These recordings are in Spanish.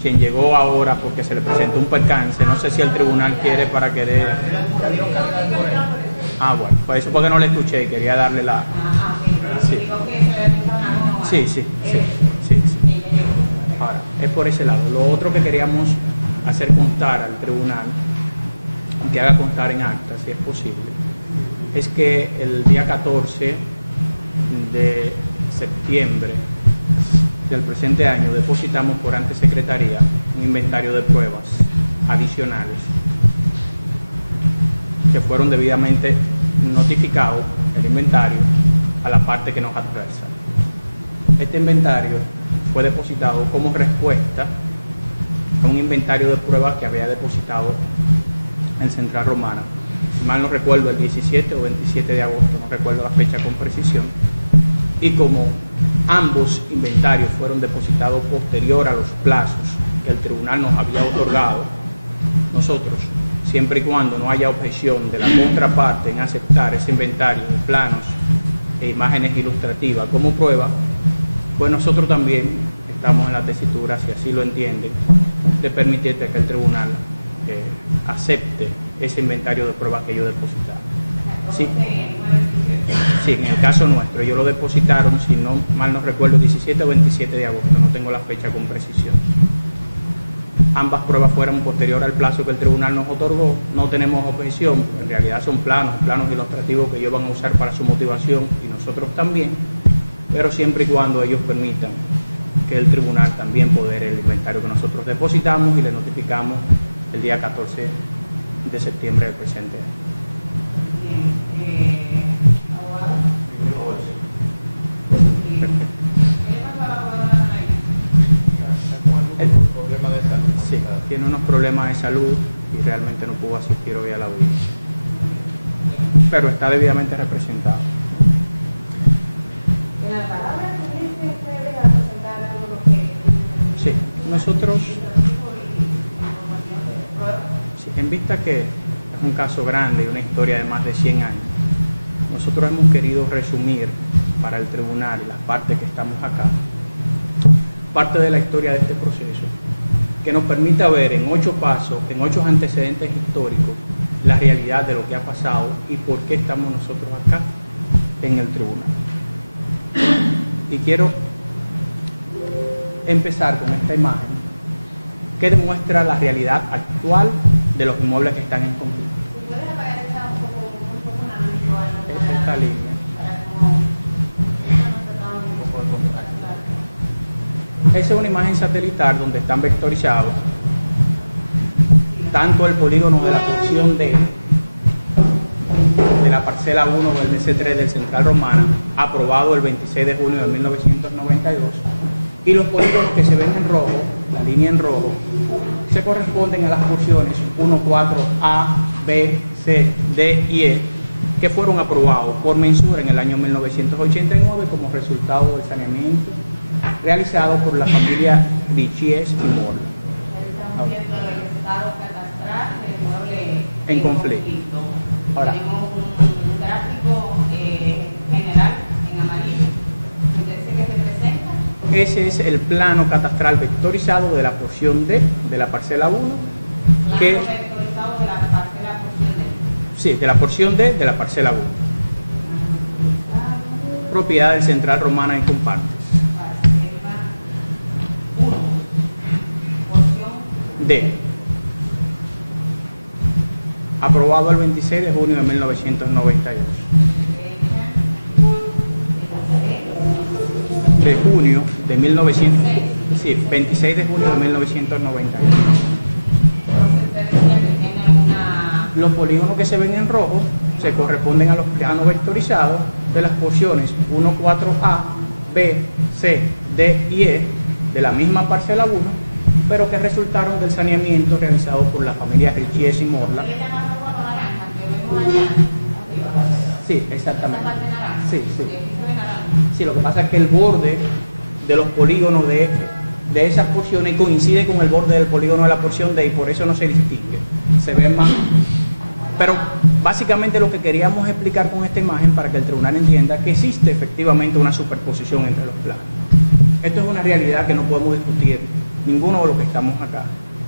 quien llegó ahora porque se le presentó un percance. No sé si el tribunal quiere para que dé... Ah, bueno, pues eso porque no le escuché y quería darle la... Sí. Sí. Ahora, es por ese lado. Lo otro que queríamos hacer constar al tribunal, que haga constar en acta, si es posible, es que el día 14 de septiembre del presente año depositamos por ante secretaría un inventario de pruebas adicionales que fueron debidamente notificados, el inventario, a la parte que nos adversa. Este inventario fue depositado como respuesta a un inventario de pruebas que había depositado en Central Romana, si mal no recuerdo el 17 o 27 de agosto, no recuerdo la fecha con precisión, y como ambos inventarios fueron depositados posterior a los plazos que el tribunal nos había otorgado, nosotros, siempre y cuando no haya objeción de la contraparte en aceptar ese inventario de planos e imágenes ilustrativas como prueba, pues nosotros también estamos en la tesitura, si así lo entienden, de permitir que el tribunal acepte ese inventario de pruebas que ellos depositaron. Sí. Sí, en el caso nuestro, ellos lo depositaron, si no mal no recuerdo, 17 o 27 de agosto, no tengo la fecha con precisión. Ambas pruebas fueron posterior al plazo que el tribunal nos otorgó, no tenemos objeción, en realidad son planos ilustrativos que ellos van a usar para su motivación y nosotros también, pero siempre y cuando ellos permitan que el tribunal también podere el inventario que nosotros depositamos y le notificamos el día 14 de septiembre del presente año. Sí, tiene unos problemas de salud y realmente no pudo asistir hoy a la audiencia, pero está debidamente representado. En la palabra se debe presentar todo lo que... Sí, nosotros, sí, en vista que es un caso grande y una historia de más de 100 años, nosotros hemos querido resumir para el tribunal, las partes que estamos acá, parte de la historia de este proceso, que nos permita ver en 8 pasos, en 8 antecedentes históricos, la realidad de lo que ha pasado y por qué estamos nosotros acá en el tribunal. Y quiero empezar con esta imagen que demuestra la realidad actual de los inmuebles que están en conflicto. ¿Puedes apagar esta un poco una visual? Esta línea. Esa es una imagen satelital donde están vectorizados tanto el polígono de la porción D de la parcela 1 del DC3 del Central Romana, aprobado el 26 de junio de 1992, y los polígonos que se ven en rojo, la línea en rojo, se corresponden a las porciones 1, 4A, B, C, D y E, que fueron aprobados por mensura en el año 1989 como resultado del saneamiento realizado por la familia Richies y Morla. Estamos viendo el estado catastral del inmueble en conflicto. Ahora, tenemos un gráfico general en amarillo. ¿Qué representa? Ese es el plano catastral vectorizado de la porción D de la parcela 1. Plano vectorizado de la parcela porción D. Sí, de la porción D de la parcela 1. Propiedad del Central Romana en compartes. D. Aprobado el 26 de junio de 1992. De junio de 1900. Sí, 26 de junio de 1992. Los polígonos que se ven en rojo se corresponden a los planos vectorizados de las porciones 1, 4A, B, C, D y E de la misma parcela 1, pero que resultaron del saneamiento realizado por la familia Richies y Morla. Sí, exactamente. Sí. Sí, lo que pasa es que el borde de los polígonos de esas porciones coincide con el borde del polígono de la porción D y por eso no se distingue. Se ve más. Pero básicamente lo que queríamos explicar con esta imagen para que el tribunal entienda que existe efectivamente una superposición entre los planos. Esto es una realidad que no podemos discutir ninguno de los que estamos acá.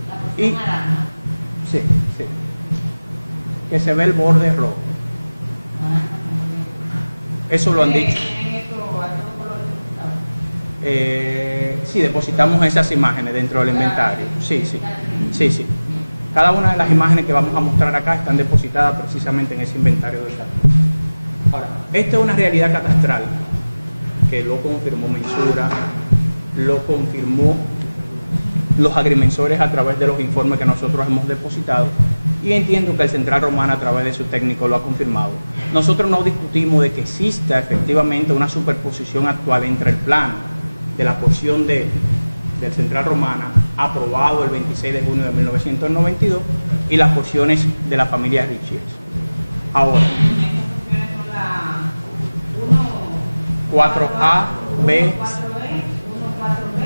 La porción naranja. Sí, sí. Que se ve el borde rojo. Eso lo han dicho. ¿Tienen esto a todos colores? Sí, depositamos esas imágenes dentro del inventario. Sí, sí. Sí, sí. Cada una de las imágenes que vamos a mostrar acá están depositadas precisamente en ese inventario de datos. Ahora, esta es una realidad catastral que lo confirmó Mensura, lo confirmó los agrimensores a través de los informes que nosotros hemos depositado, y entiendo que el Central Romana a través de su técnico lo ha confirmado. Nosotros no discutimos de que exista efectivamente una superposición actual entre el plano de la porción del Central Romana aprobado el 26 de junio de 1992 y las porciones de la familia Richies. Ahora, Estas porciones son la 4A, B, 4B, 1-4B,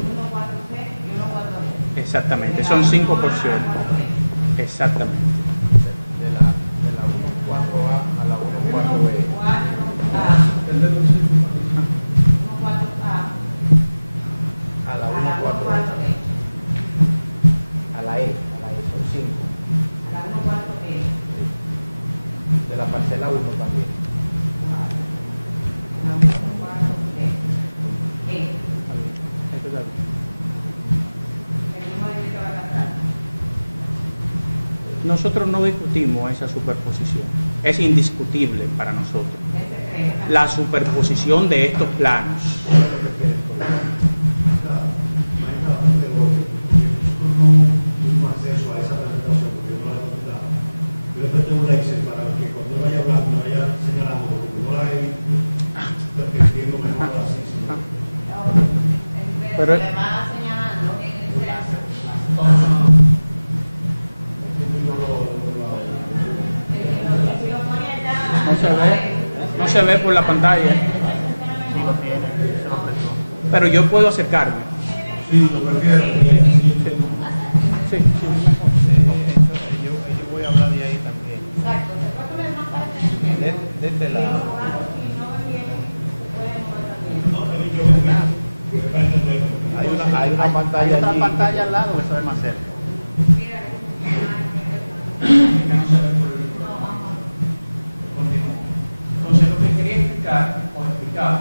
1-4C y 1-4D. exactamente, son 5 porciones. Exactamente. De la 1.4A a la 1.4B. 4A, 1-4A, A la a la 1.4E. 1-4D, A la E son 5. a la 1-4E, De la parcela 1 también. a la 1-4D. El mismo distrito catastral. Nosotros no discutimos esa superposición. Es indiscutible para nosotros Ese creo. la superposición de estos planos. ¿Qué te refieres con eso? Nosotros no tuvimos acceso a esa presentación porque no la hemos dado. Yo después tengo una Excel para que cuando yo vaya hablando me vaya señalando, porque no la he visto, entiendo mejor la CIS. Pero- le va señalando en el centro. Si lo pone allá. No se ve por la pantalla, Sí lo tiene, se lo prestó. pero yo puedo acercarme. Sí, lo prefiero. Sí, sí, mejor. Yo voy a hablar de ahí también. Exacto, se puede poner más para tener. De este Si lado. no ven bien, se puede mover también. No, también yo veo bien. Para entenderlo. Hay una pantalla Hay otra allí. pantalla al lado que se ve más cerca. Mira, Que no se ve por el Continúo. Entonces, lo que quería explicar o explicar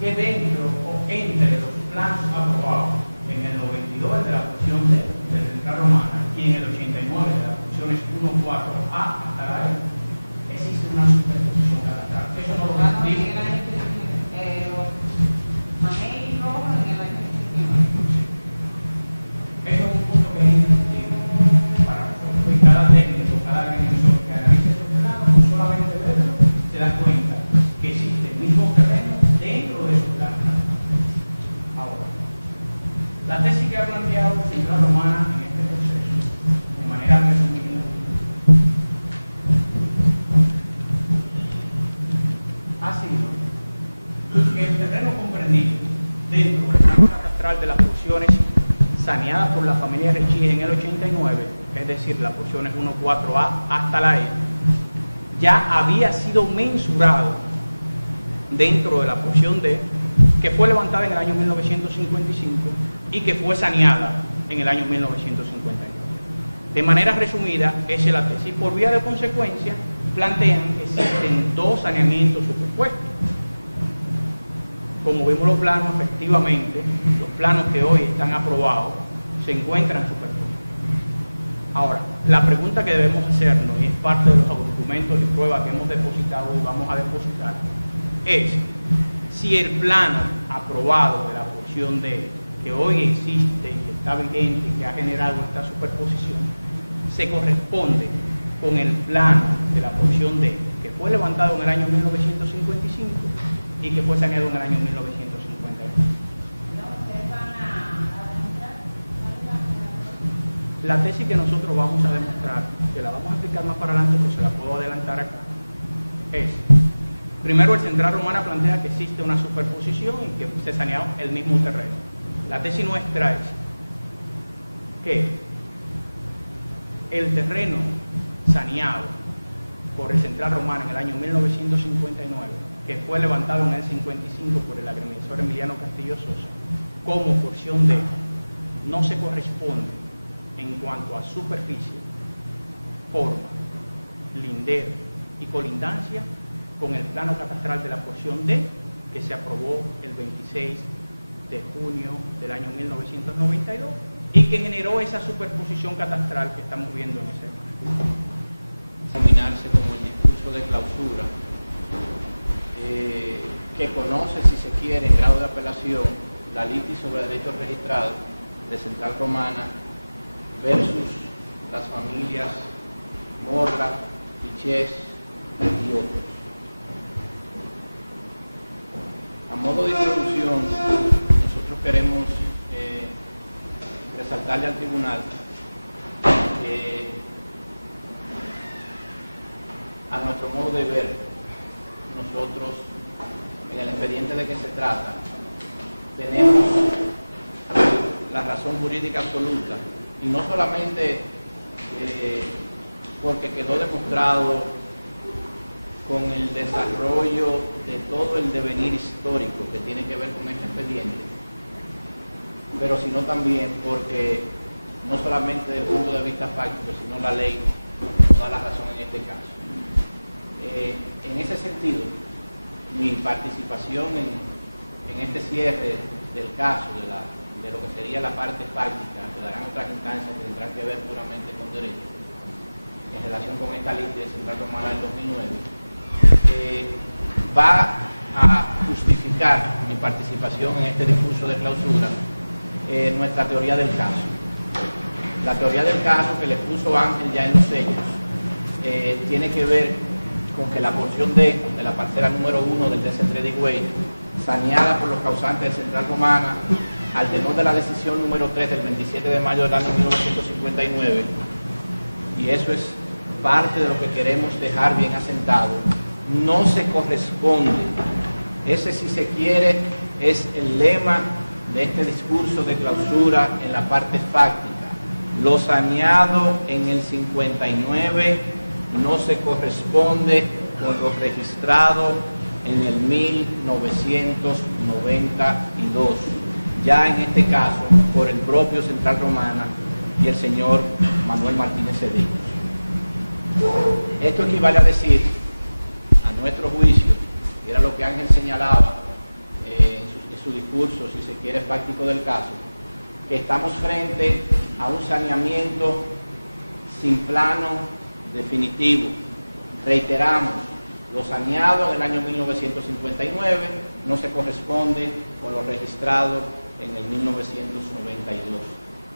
que dentro o entre los planos aprobados en el 92 de la porción de Central Romana y en el 89 de las porciones 1-4A hasta la E, existe una superposición catastral. Eso no lo vamos en discutimos. el año que los manejes rojos en el año 19. Eso es un punto que es indiscutible para nosotros. Y cada técnico, cada agrimensor que analice esos planos, con solamente verlo, se da cuenta que existe el mismo terreno dentro de esos planos. Ahora, la tesis que ha planteado la Central Romana en este proceso, de manera resumida, ha sido que el terreno comprendido dentro del plano catastral de las porciones saneadas por la familia Richies en el 89, es decir, las porciones 1-4A hasta la E, ya había sido mensurado dentro de la porción D, que fue levantada en el año 1955 y que fue saneada en el año 1959. De manera resumida, esa es la tesis. Por vía de consecuencia, plantean que existen dos saneamientos superpuestos. Como vimos los planos, efectivamente, los planos que hoy están aprobados se encuentran superpuestos. Ahora, la pregunta que debemos hacernos, y es parte de los documentos y pruebas que hemos depositado y vamos a depositar, es si el plano aprobado de la porción D, que hoy existe y que está vigente y que ha generado esta superposición, se corresponde con el plano de la porción D, que fue levantado en el año 1955 y que fue saneado en el año 1959. ¿Ustedes van a demostrar? La tesis que nosotros vamos a demostrar, que la vamos a explicar más para adelante, pero se la puedo adelantar acá, es, primero, el Central Romana plantea que existe una superposición y que se saneó el mismo terreno. La tesis nuestra es que el terreno saneado por el Central Romana en el año 1959 que fue levantado en el 55 por el agrimensor Emiliano Castillo Sosa, como porción D, no se corresponde en cuanto a superficie, forma, lindero y colindancia con el plano catastral de la porción D que se aprobó el 26 de junio del año 1992 y que generó esa superposición catastral que estamos viendo en ese marco. Combinarse como el discurso de clausura, que conoce, si se quiere, en grado de apelación, la litis sobre derechos registrados de Central Romana versus las familias Morla, Pichés y otros. A modo de introducción, nosotros queremos resaltarle al tribunal que, a nuestro modo de ver, nosotros, en el expediente de que se trata, tenemos la razón jurídica absoluta, y no solamente porque quedó demostrado con el desarrollo de todo el devenir histórico que tiene que ver con este expediente, pero sino también porque no solamente desde el punto de vista fáctico, sino la ley nos da la razón en este caso. En ese sentido, mi participación en este cierre del caso, de lo que sería la parte fáctica, que darán otras instancias que tendrán que ver puramente con derecho, en relación con esta ley de Central Romana del 2009, va a justificar mi participación en este discurso de clausura nuestra teoría del caso. La teoría del caso que le puso Ángel ya en los sellos tiene que ver con que la porción D de la parcela número 1 del DC3 de Higüey, saneada por los causantes de Central Romana, al tenor de la decisión número 3 del 27 de mayo del año 1959, y eso es parte de lo que queremos dejar bien asentado, no se corresponde. Ese, si se quiere, es el lema de este discurso de clausura en la parte fáctica. Lo saneado en el 59 no se corresponde con lo registrado en el 1992, ya en este caso por el propio Central Romana y el señor Manuel Martínez Cedillo. Esto equivale a decir, a nuestro juicio, y era lo que Ángel señalaba en su discurso, si se quiere, fáctico del caso, que estamos frente a un saneamiento sin plano definitivo. Reiteramos, lo saneado en el año 1959 no se corresponde con lo registrado en el 1992.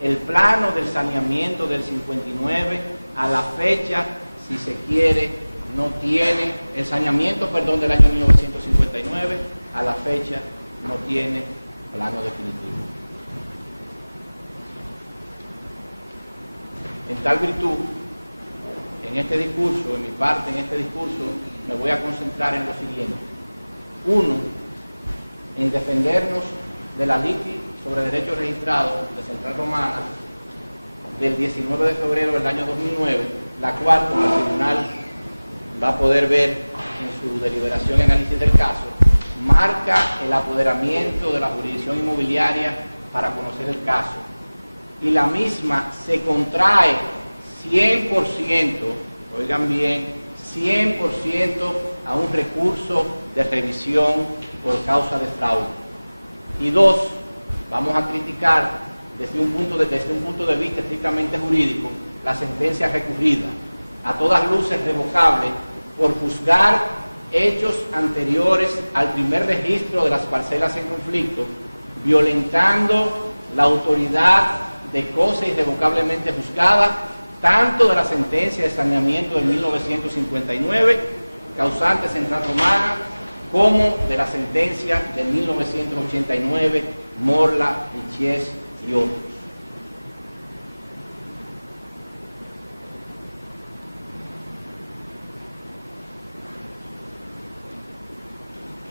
El plano del saneamiento del 59 a la fecha, si se quiere, no tiene, el saneamiento, perdón, del año 1959 a la fecha no tiene plano definitivo. En tal virtud, en este discurso, en mi parte, en este discurso, me voy a concentrar en lo siguiente. Uno, en defendernos de la litis sobre derechos registrados de Central Romana del 19 de febrero del año 2009, la cual, como el tribunal va a poder ver en su deliberación y análisis del caso, marca el apoderamiento de la jurisdicción inmobiliaria para conocer el caso. Y la misma se contrae 100%, oigan bien, 100% a un recurso de revisión por causa de fraude. Y dos, vamos a criticar desde un punto de vista estrictamente jurídico la sentencia recurrida, a todas luces revocable, por juzgar hechos anteriores al primer registro de las parcelas en conflicto, violentando la autoridad de cosa irrevocablemente juzgada, tanto de la sentencia de saneamiento de 1959, causante Central Romana, como de la sentencia de 1989, Morla, Pichés y otros.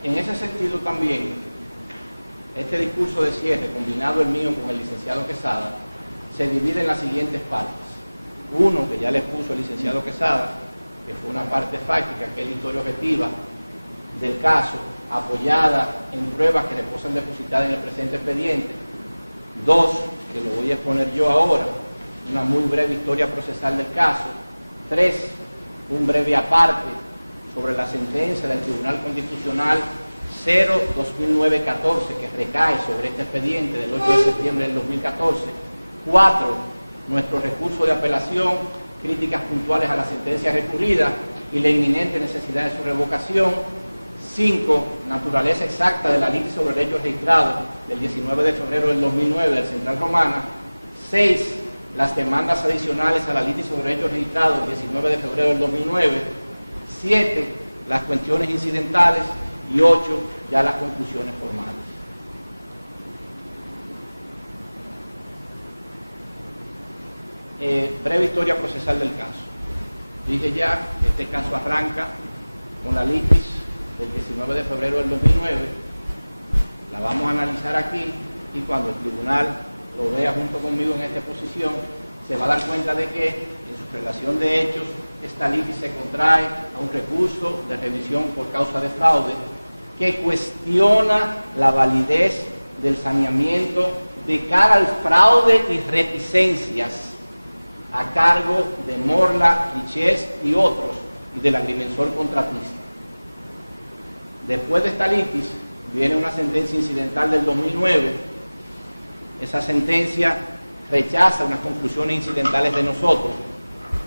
En ese sentido también, este discurso de cierre, combinado el mío con el licenciado Quesada, se divide en las siguientes partes. Uno, que ya le puso el licenciado Quesada, que fue una parte fáctica, que es la historia objetiva del caso, apoyada en pruebas que reposan depositadas en el presente expediente. 2, que lo voy a exponer yo ahora, una muy breve historia procesal del caso. 3, un breve aparte sobre la sentencia del Tribunal Constitucional 0-2009-14 que recae sobre este expediente del 8 de septiembre del 2014. 4, nuestro recurso de apelación, críticas puntuales a la sentencia recurrida y la inminente necesidad de su revocación. 5, naturaleza exacta de la litis sobre derechos registrados del 19 de febrero del 2009 del Central Romana. 6, las demandas adicionales a la litis sobre derechos registrados del 19 de febrero del 2009. 7, las cuestiones incidentales. Y 8, ya las conclusiones formales. Breve historia procesal del caso. Dije ya, este caso arranca con la litis del 19 de febrero del 2009. La vamos a analizar aquí y cuando el tribunal lo vea junto conmigo en esta exposición, se va a dar cuenta de que en su relación de hechos, esta litis se contrae a un recurso de revisión por causa de fraude que cuestiona la validez del saneamiento de cara al fraude y reticencias a cargo de Morla, Richés y otros, y del agrimensor contratista. Después de esta litis, viene una sentencia incidental del 2009. Esa sentencia rechaza unas conclusiones incidentales de nosotros,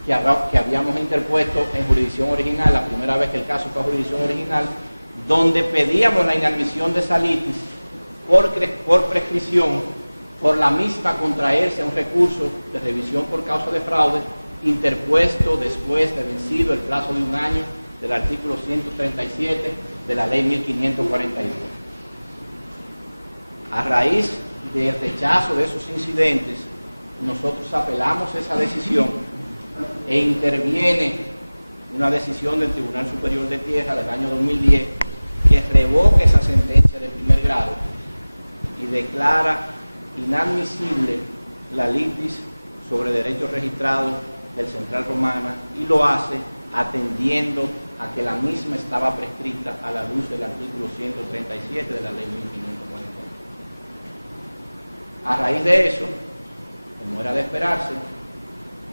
que habíamos interpuesto en jurisdicción original, la primera vez que el caso fue a jurisdicción original, donde pedíamos la inadmisión de esa litis por prescripción, por la misma contraerse a un recurso de revisión por causa de fraude interpuesto después de vencido el plazo de un año del artículo 137 de la ley 1542. A raíz del rechazo de esos incidentes, nosotros apelamos esa decisión e interviene una decisión del Tribunal Superior de Tierra del año 2010 que revoca esa sentencia de primer grado y declara inadmisible la litis sobre derechos registrados del Central Romana, y lo hace atendiendo a que la misma estaba prescrita a la luz del artículo 137 de la ley 1542. A raíz de eso, como era de esperarse,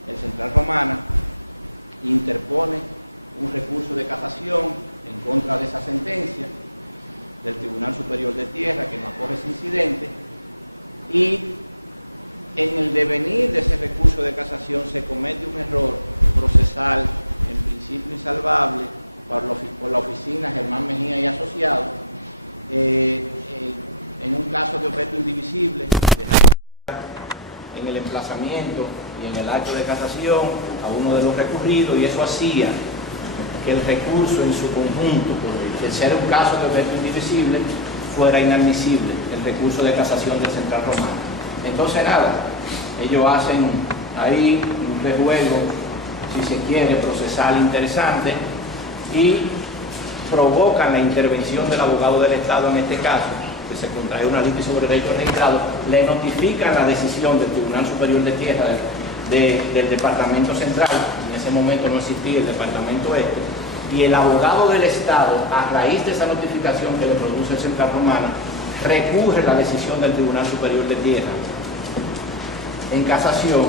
el Central Romana interpone un recurso de casación en contra de esa sentencia del Tribunal Superior de Tierra que no acoge ese incidente, y en el devenir de ese recurso de casación se comete un error procesal en principio insalvable por la oficina Germán Mejía y Asociados, en un caso de objeto indivisible, dejar en el emplazamiento y en el acto de casación a uno de los recurridos, y eso hacía que el recurso en su conjunto, por ser un caso de objeto indivisible, fuera inadmisible el recurso de casación del Central Romano. Entonces nada, ellos hacen ahí un rejuego, si se quiere, procesal interesante, y provocan la intervención del abogado del Estado en este caso, que se contrae una litis sobre derechos registrados, le notifican la decisión del Tribunal Superior de Tierra del Departamento Central. En ese momento no existía el Departamento Este, y el abogado del Estado, a raíz de esa notificación que le produce el Central Romana, recurre la decisión del Tribunal Superior de Tierra en casación,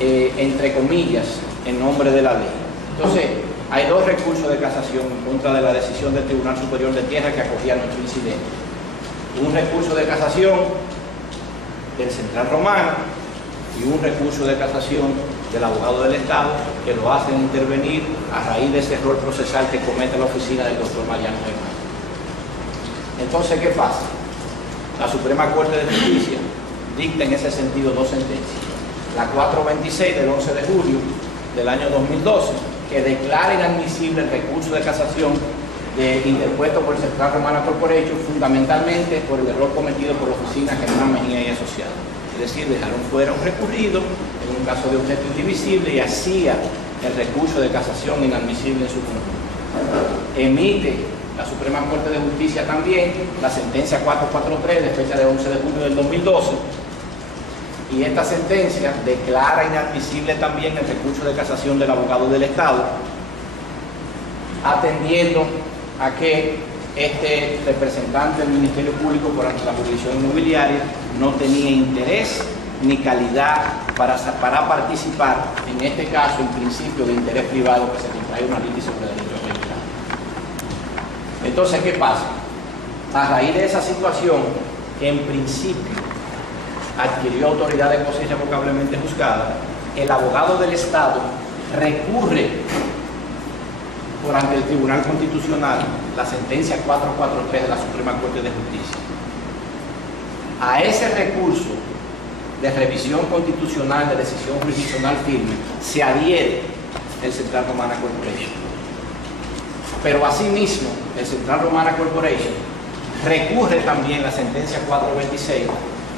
entre comillas, en nombre de la ley. Entonces, hay dos recursos de casación en contra de la decisión del Tribunal Superior de Tierra que acogía nuestro incidente. Un recurso de casación del Central Romana y un recurso de casación del abogado del Estado, que lo hacen intervenir a raíz de ese error procesal que comete la oficina del doctor Mariano Hernández. Entonces, ¿qué pasa? La Suprema Corte de Justicia dicta en ese sentido dos sentencias. La 426 del 11 de julio del año 2012, que declara inadmisible el recurso de casación interpuesto por el Central Romana Corporation, fundamentalmente por el error cometido por la oficina Germán Mejía y Asociados. Es decir, dejaron fuera un recurrido en un caso de objeto indivisible y hacía el recurso de casación inadmisible en su conjunto. Emite la Suprema Corte de Justicia también la sentencia 443 de fecha de 11 de julio del 2012, y esta sentencia declara inadmisible también el recurso de casación del abogado del Estado, atendiendo a que este representante del Ministerio Público por la jurisdicción inmobiliaria no tenía interés ni calidad para participar, en este caso, en principio de interés privado que se contrae una litis sobre derechos registrados. Entonces, ¿qué pasa? A raíz de esa situación, en principio, adquirió autoridad de cosa irrevocablemente juzgada, el abogado del Estado recurre ante el Tribunal Constitucional la sentencia 443 de la Suprema Corte de Justicia. A ese recurso de revisión constitucional de decisión jurisdiccional firme se adhiere el Central Romana Corporation. Pero asimismo, el Central Romana Corporation recurre también la sentencia 426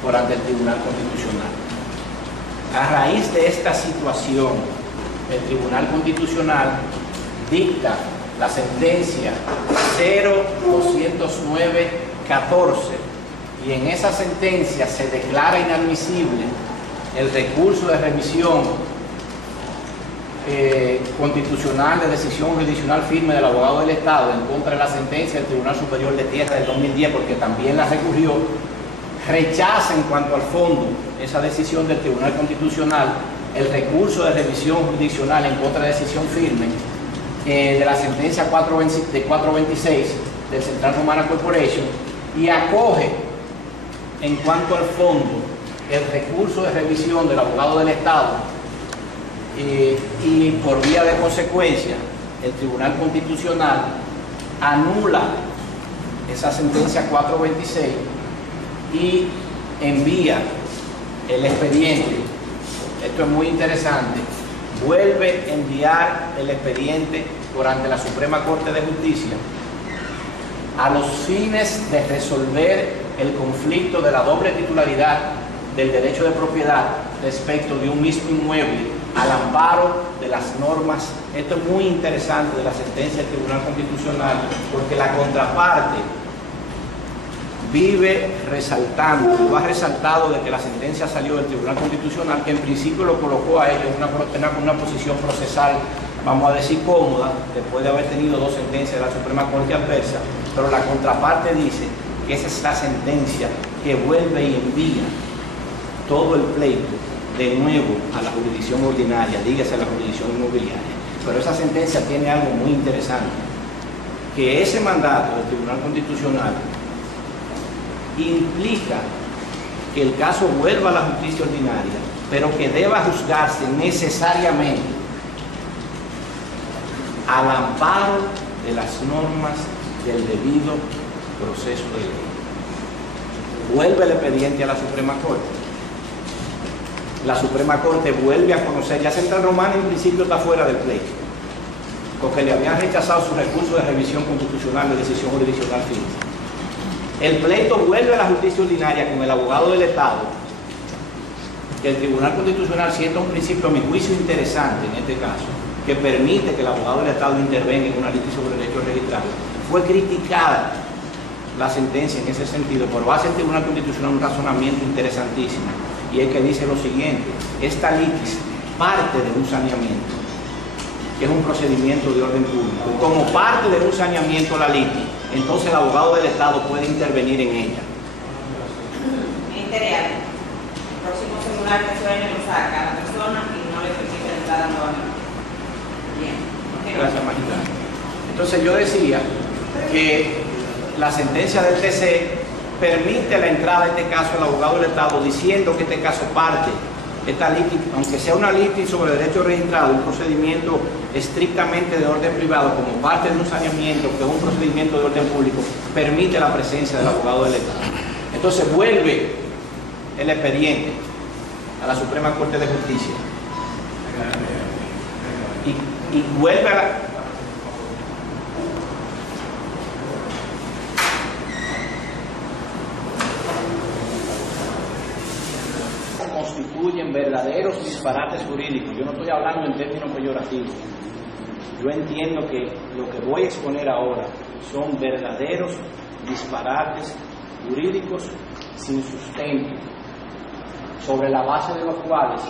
por ante el Tribunal Constitucional. A raíz de esta situación, el Tribunal Constitucional dicta la sentencia 0209-14 y en esa sentencia se declara inadmisible el recurso de revisión constitucional de decisión jurisdiccional firme del abogado del Estado en contra de la sentencia del Tribunal Superior de Tierra del 2010, porque también la recurrió. Rechaza en cuanto al fondo esa decisión del Tribunal Constitucional, el recurso de revisión jurisdiccional en contra de decisión firme de la sentencia 426 del Central Romana Corporation, y acoge en cuanto al fondo el recurso de revisión del abogado del Estado, y por vía de consecuencia el Tribunal Constitucional anula esa sentencia 426 y envía el expediente. Esto es muy interesante. Vuelve a enviar el expediente por ante la Suprema Corte de Justicia a los fines de resolver el conflicto de la doble titularidad del derecho de propiedad respecto de un mismo inmueble al amparo de las normas. Esto es muy interesante de la sentencia del Tribunal Constitucional, porque la contraparte vive resaltando, lo ha resaltado de que la sentencia salió del Tribunal Constitucional, que en principio lo colocó a ellos en una posición procesal, vamos a decir, cómoda, después de haber tenido dos sentencias de la Suprema Corte adversa, pero la contraparte dice que esa es la sentencia que vuelve y envía todo el pleito de nuevo a la jurisdicción ordinaria, dígase a la jurisdicción inmobiliaria. Pero esa sentencia tiene algo muy interesante, que ese mandato del Tribunal Constitucional implica que el caso vuelva a la justicia ordinaria, pero que deba juzgarse necesariamente al amparo de las normas del debido proceso de ley. Vuelve el expediente a la Suprema Corte. La Suprema Corte vuelve a conocer, ya Central Romana en principio está fuera del pleito, porque le habían rechazado su recurso de revisión constitucional de decisión jurisdiccional firme. El pleito vuelve a la justicia ordinaria con el abogado del Estado, que el Tribunal Constitucional sienta un principio, a mi juicio, interesante en este caso, que permite que el abogado del Estado intervenga en una litis sobre derechos registrados. Fue criticada la sentencia en ese sentido, pero hace el Tribunal Constitucional un razonamiento interesantísimo, y es que dice lo siguiente: esta litis parte de un saneamiento, que es un procedimiento de orden público. Como parte de un saneamiento la litis, entonces el abogado del Estado puede intervenir en ella. El próximo celular que suene lo saca a la persona y no le permite la entrada nuevamente. Bien. Gracias, magistrado. Entonces yo decía que la sentencia del TC permite la entrada, en este caso, del abogado del Estado, diciendo que este caso parte, esta litis, aunque sea una litis sobre derecho registrado, un procedimiento estrictamente de orden privado, como parte de un saneamiento, que es un procedimiento de orden público, permite la presencia del abogado del Estado. Entonces vuelve el expediente a la Suprema Corte de Justicia y vuelve a la... constituyen verdaderos disparates jurídicos. Yo no estoy hablando en términos peyorativos. Yo entiendo que lo que voy a exponer ahora son verdaderos disparates jurídicos sin sustento, sobre la base de los cuales,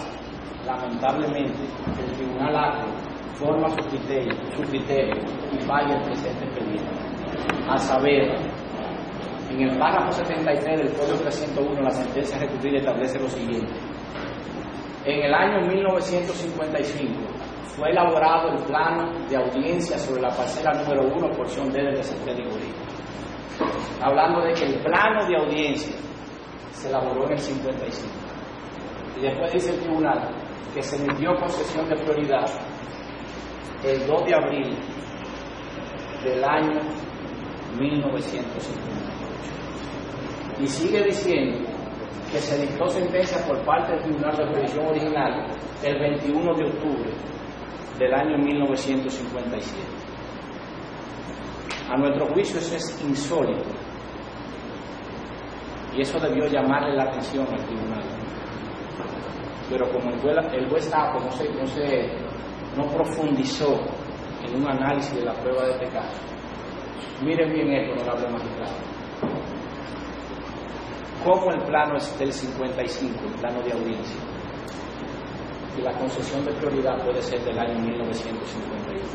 lamentablemente, el Tribunal ACRE forma su criterio y falla el presente expediente. a saber, en el párrafo 73 del Código 301, la sentencia recurrida establece lo siguiente. En el año 1955 fue elaborado el plano de audiencia sobre la parcela número 1, porción D del cementerio jurídico. Hablando de que el plano de audiencia se elaboró en el 55. Y después dice el tribunal que se emitió concesión de prioridad el 2 de abril del año 1958. Y sigue diciendo que se dictó sentencia por parte del Tribunal de Revisión Original el 21 de octubre del año 1957. A nuestro juicio eso es insólito. Y eso debió llamarle la atención al tribunal. Pero como el juez Tapo no profundizó en un análisis de la prueba de este caso, miren bien esto, honorable magistrado. ¿Cómo el plano es del 55, el plano de audiencia? Y la concesión de prioridad puede ser del año 1958.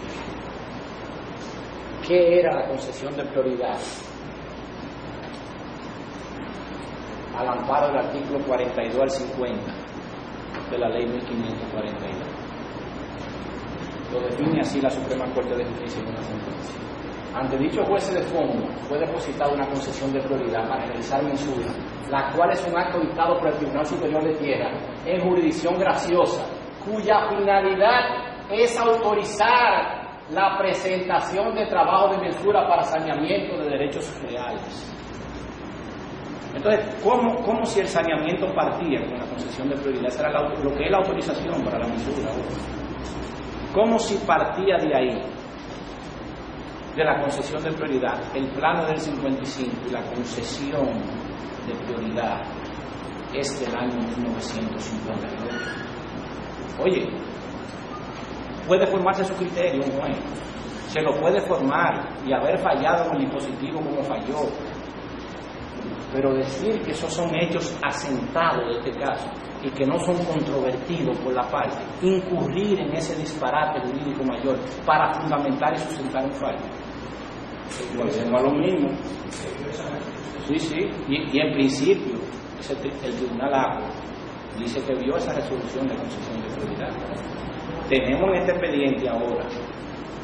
¿Qué era la concesión de prioridad? Al amparo del artículo 42 al 50 de la ley 1542. Lo define así la Suprema Corte de Justicia en una sentencia. Ante dichos jueces de fondo fue depositada una concesión de prioridad para realizar mensuras, la cual es un acto dictado por el Tribunal Superior de Tierra en jurisdicción graciosa, cuya finalidad es autorizar la presentación de trabajo de mensura para saneamiento de derechos reales. Entonces, ¿cómo si el saneamiento partía con la concesión de prioridad? Esa era lo que es la autorización para la mensura. ¿Cómo si partía de ahí, de la concesión de prioridad, el plano del 55 y la concesión de prioridad es del año 1958? Oye, puede formarse su criterio, bueno, se lo puede formar y haber fallado en el dispositivo como falló, pero decir que esos son hechos asentados de este caso y que no son controvertidos por la parte, incurrir en ese disparate jurídico mayor para fundamentar y sustentar un fallo. Volvemos a lo mismo. Sí, y en principio el Tribunal Agua dice que vio esa resolución de concesión de prioridad. Tenemos en este expediente ahora,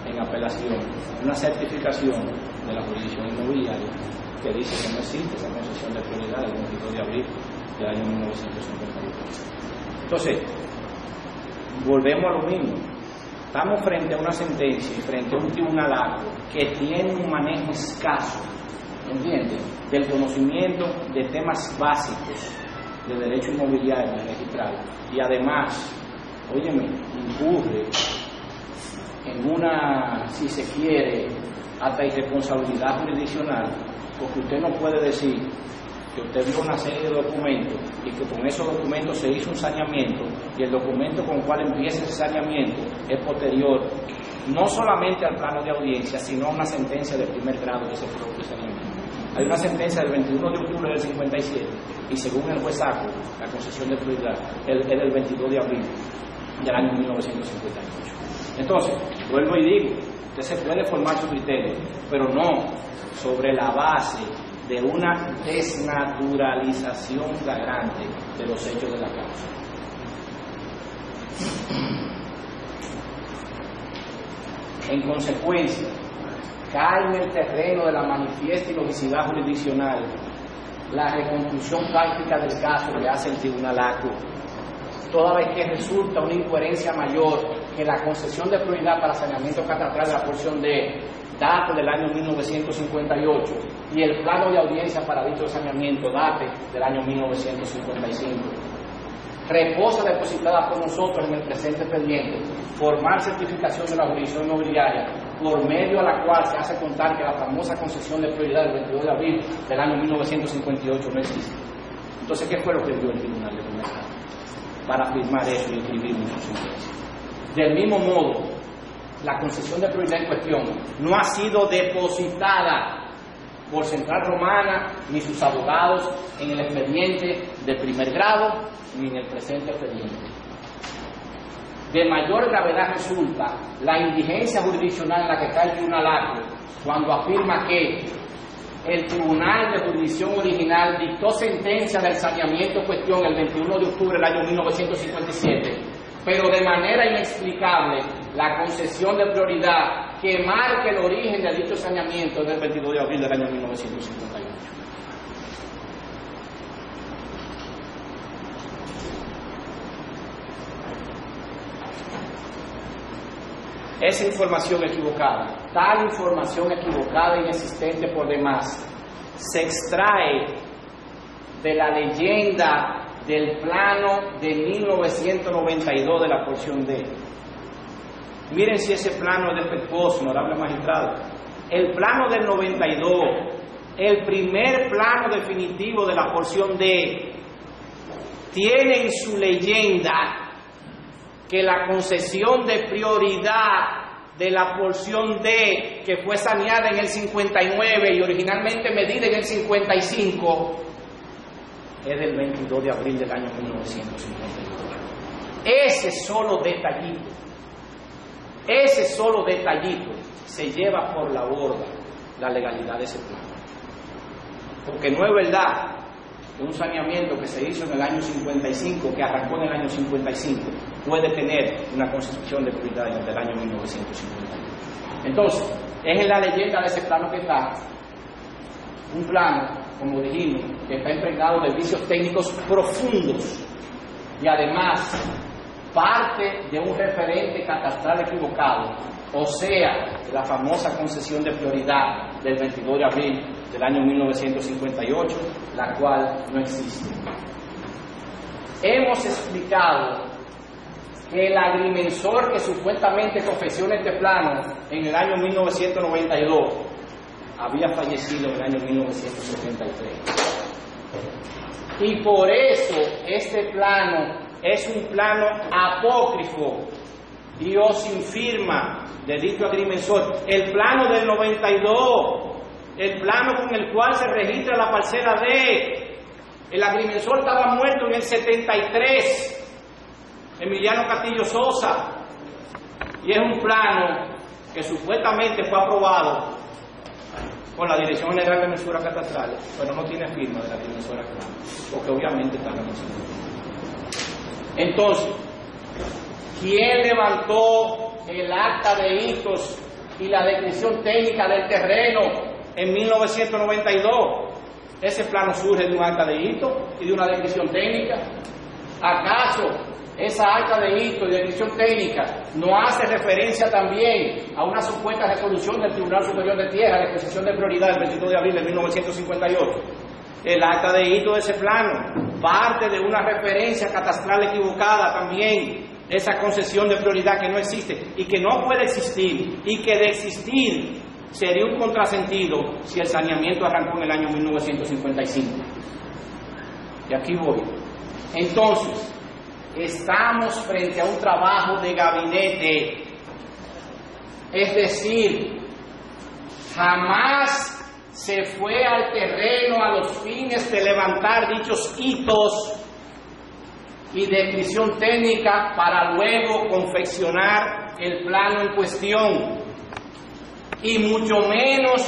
en apelación, una certificación de la jurisdicción inmobiliaria que dice que no existe esa concesión de prioridad el 22 de abril del año 1958. Entonces, volvemos a lo mismo. Estamos frente a una sentencia y frente a un tribunal agua que tiene un manejo escaso, ¿entiendes?, del conocimiento de temas básicos de derecho inmobiliario y registral, y además, óyeme, incurre en una, si se quiere, hasta irresponsabilidad jurisdiccional, porque usted no puede decir que usted vio una serie de documentos y que con esos documentos se hizo un saneamiento y el documento con el cual empieza ese saneamiento es posterior no solamente al plano de audiencia, sino a una sentencia de primer grado de ese propio saneamiento. Hay una sentencia del 21 de octubre del 57 y según el juez Aco, la concesión de prioridad es del 22 de abril del año 1958. Entonces, vuelvo y digo, usted se puede formar su criterio, pero no sobre la base de una desnaturalización flagrante de los hechos de la causa. En consecuencia, cae en el terreno de la manifiesta ilogicidad jurisdiccional la reconstrucción práctica del caso que hace el Tribunal ACO, toda vez que resulta una incoherencia mayor que la concesión de prioridad para saneamiento catastral de la porción D, date del año 1958, y el plano de audiencia para dicho saneamiento, date del año 1955. Reposa depositada por nosotros en el presente expediente, formar certificación de la jurisdicción inmobiliaria, por medio a la cual se hace contar que la famosa concesión de prioridad del 22 de abril del año 1958 no existe. Entonces, ¿qué fue lo que dio el Tribunal de Primer Grado para afirmar eso y escribir en su sentencia? Del mismo modo, la concesión de prioridad en cuestión no ha sido depositada por Central Romana ni sus abogados en el expediente de primer grado ni en el presente expediente. de mayor gravedad resulta la indigencia jurisdiccional en la que está el Tribunal Acre cuando afirma que el Tribunal de Jurisdicción Original dictó sentencia del saneamiento en cuestión el 21 de octubre del año 1957, pero de manera inexplicable la concesión de prioridad que marca el origen de dicho saneamiento del 22 de abril del año 1958. Esa información equivocada, tal información equivocada e inexistente por demás, se extrae de la leyenda del plano de 1992 de la porción D. Miren si ese plano es defectuoso, honorable magistrado. El plano del 92, el primer plano definitivo de la porción D, tiene en su leyenda que la concesión de prioridad de la porción D, que fue saneada en el 59 y originalmente medida en el 55, es del 22 de abril del año 1952. Ese solo detallito se lleva por la borda la legalidad de ese plano. Porque no es verdad que un saneamiento que se hizo en el año 55, que arrancó en el año 55, puede tener una concesión de prioridad desde el año 1958. Entonces, es en la leyenda de ese plano que está un plano, como dijimos, que está impregnado de vicios técnicos profundos y además parte de un referente catastral equivocado, o sea, la famosa concesión de prioridad del 22 de abril del año 1958, la cual no existe. Hemos explicado que el agrimensor que supuestamente confecciona este plano en el año 1992 había fallecido en el año 1973. Y por eso este plano es un plano apócrifo y o sin firma de dicho agrimensor. El plano del 92, el plano con el cual se registra la parcela D, el agrimensor estaba muerto en el 73, Emiliano Castillo Sosa, y es un plano que supuestamente fue aprobado por la Dirección General de Mensuras Catastrales, pero no tiene firma de la agrimensora, porque obviamente está renunciando. Entonces, ¿quién levantó el acta de hitos y la descripción técnica del terreno en 1992? Ese plano surge de un acta de hito y de una descripción técnica. ¿Acaso esa acta de hito y descripción técnica no hace referencia también a una supuesta resolución del Tribunal Superior de Tierra de concesión de prioridad del 22 de abril de 1958? El acta de hito de ese plano parte de una referencia catastral equivocada también, esa concesión de prioridad que no existe y que no puede existir, y que de existir sería un contrasentido si el saneamiento arrancó en el año 1955. Y aquí voy. Entonces, estamos frente a un trabajo de gabinete, es decir, jamás se fue al terreno a los fines de levantar dichos hitos y descripción técnica para luego confeccionar el plano en cuestión, y mucho menos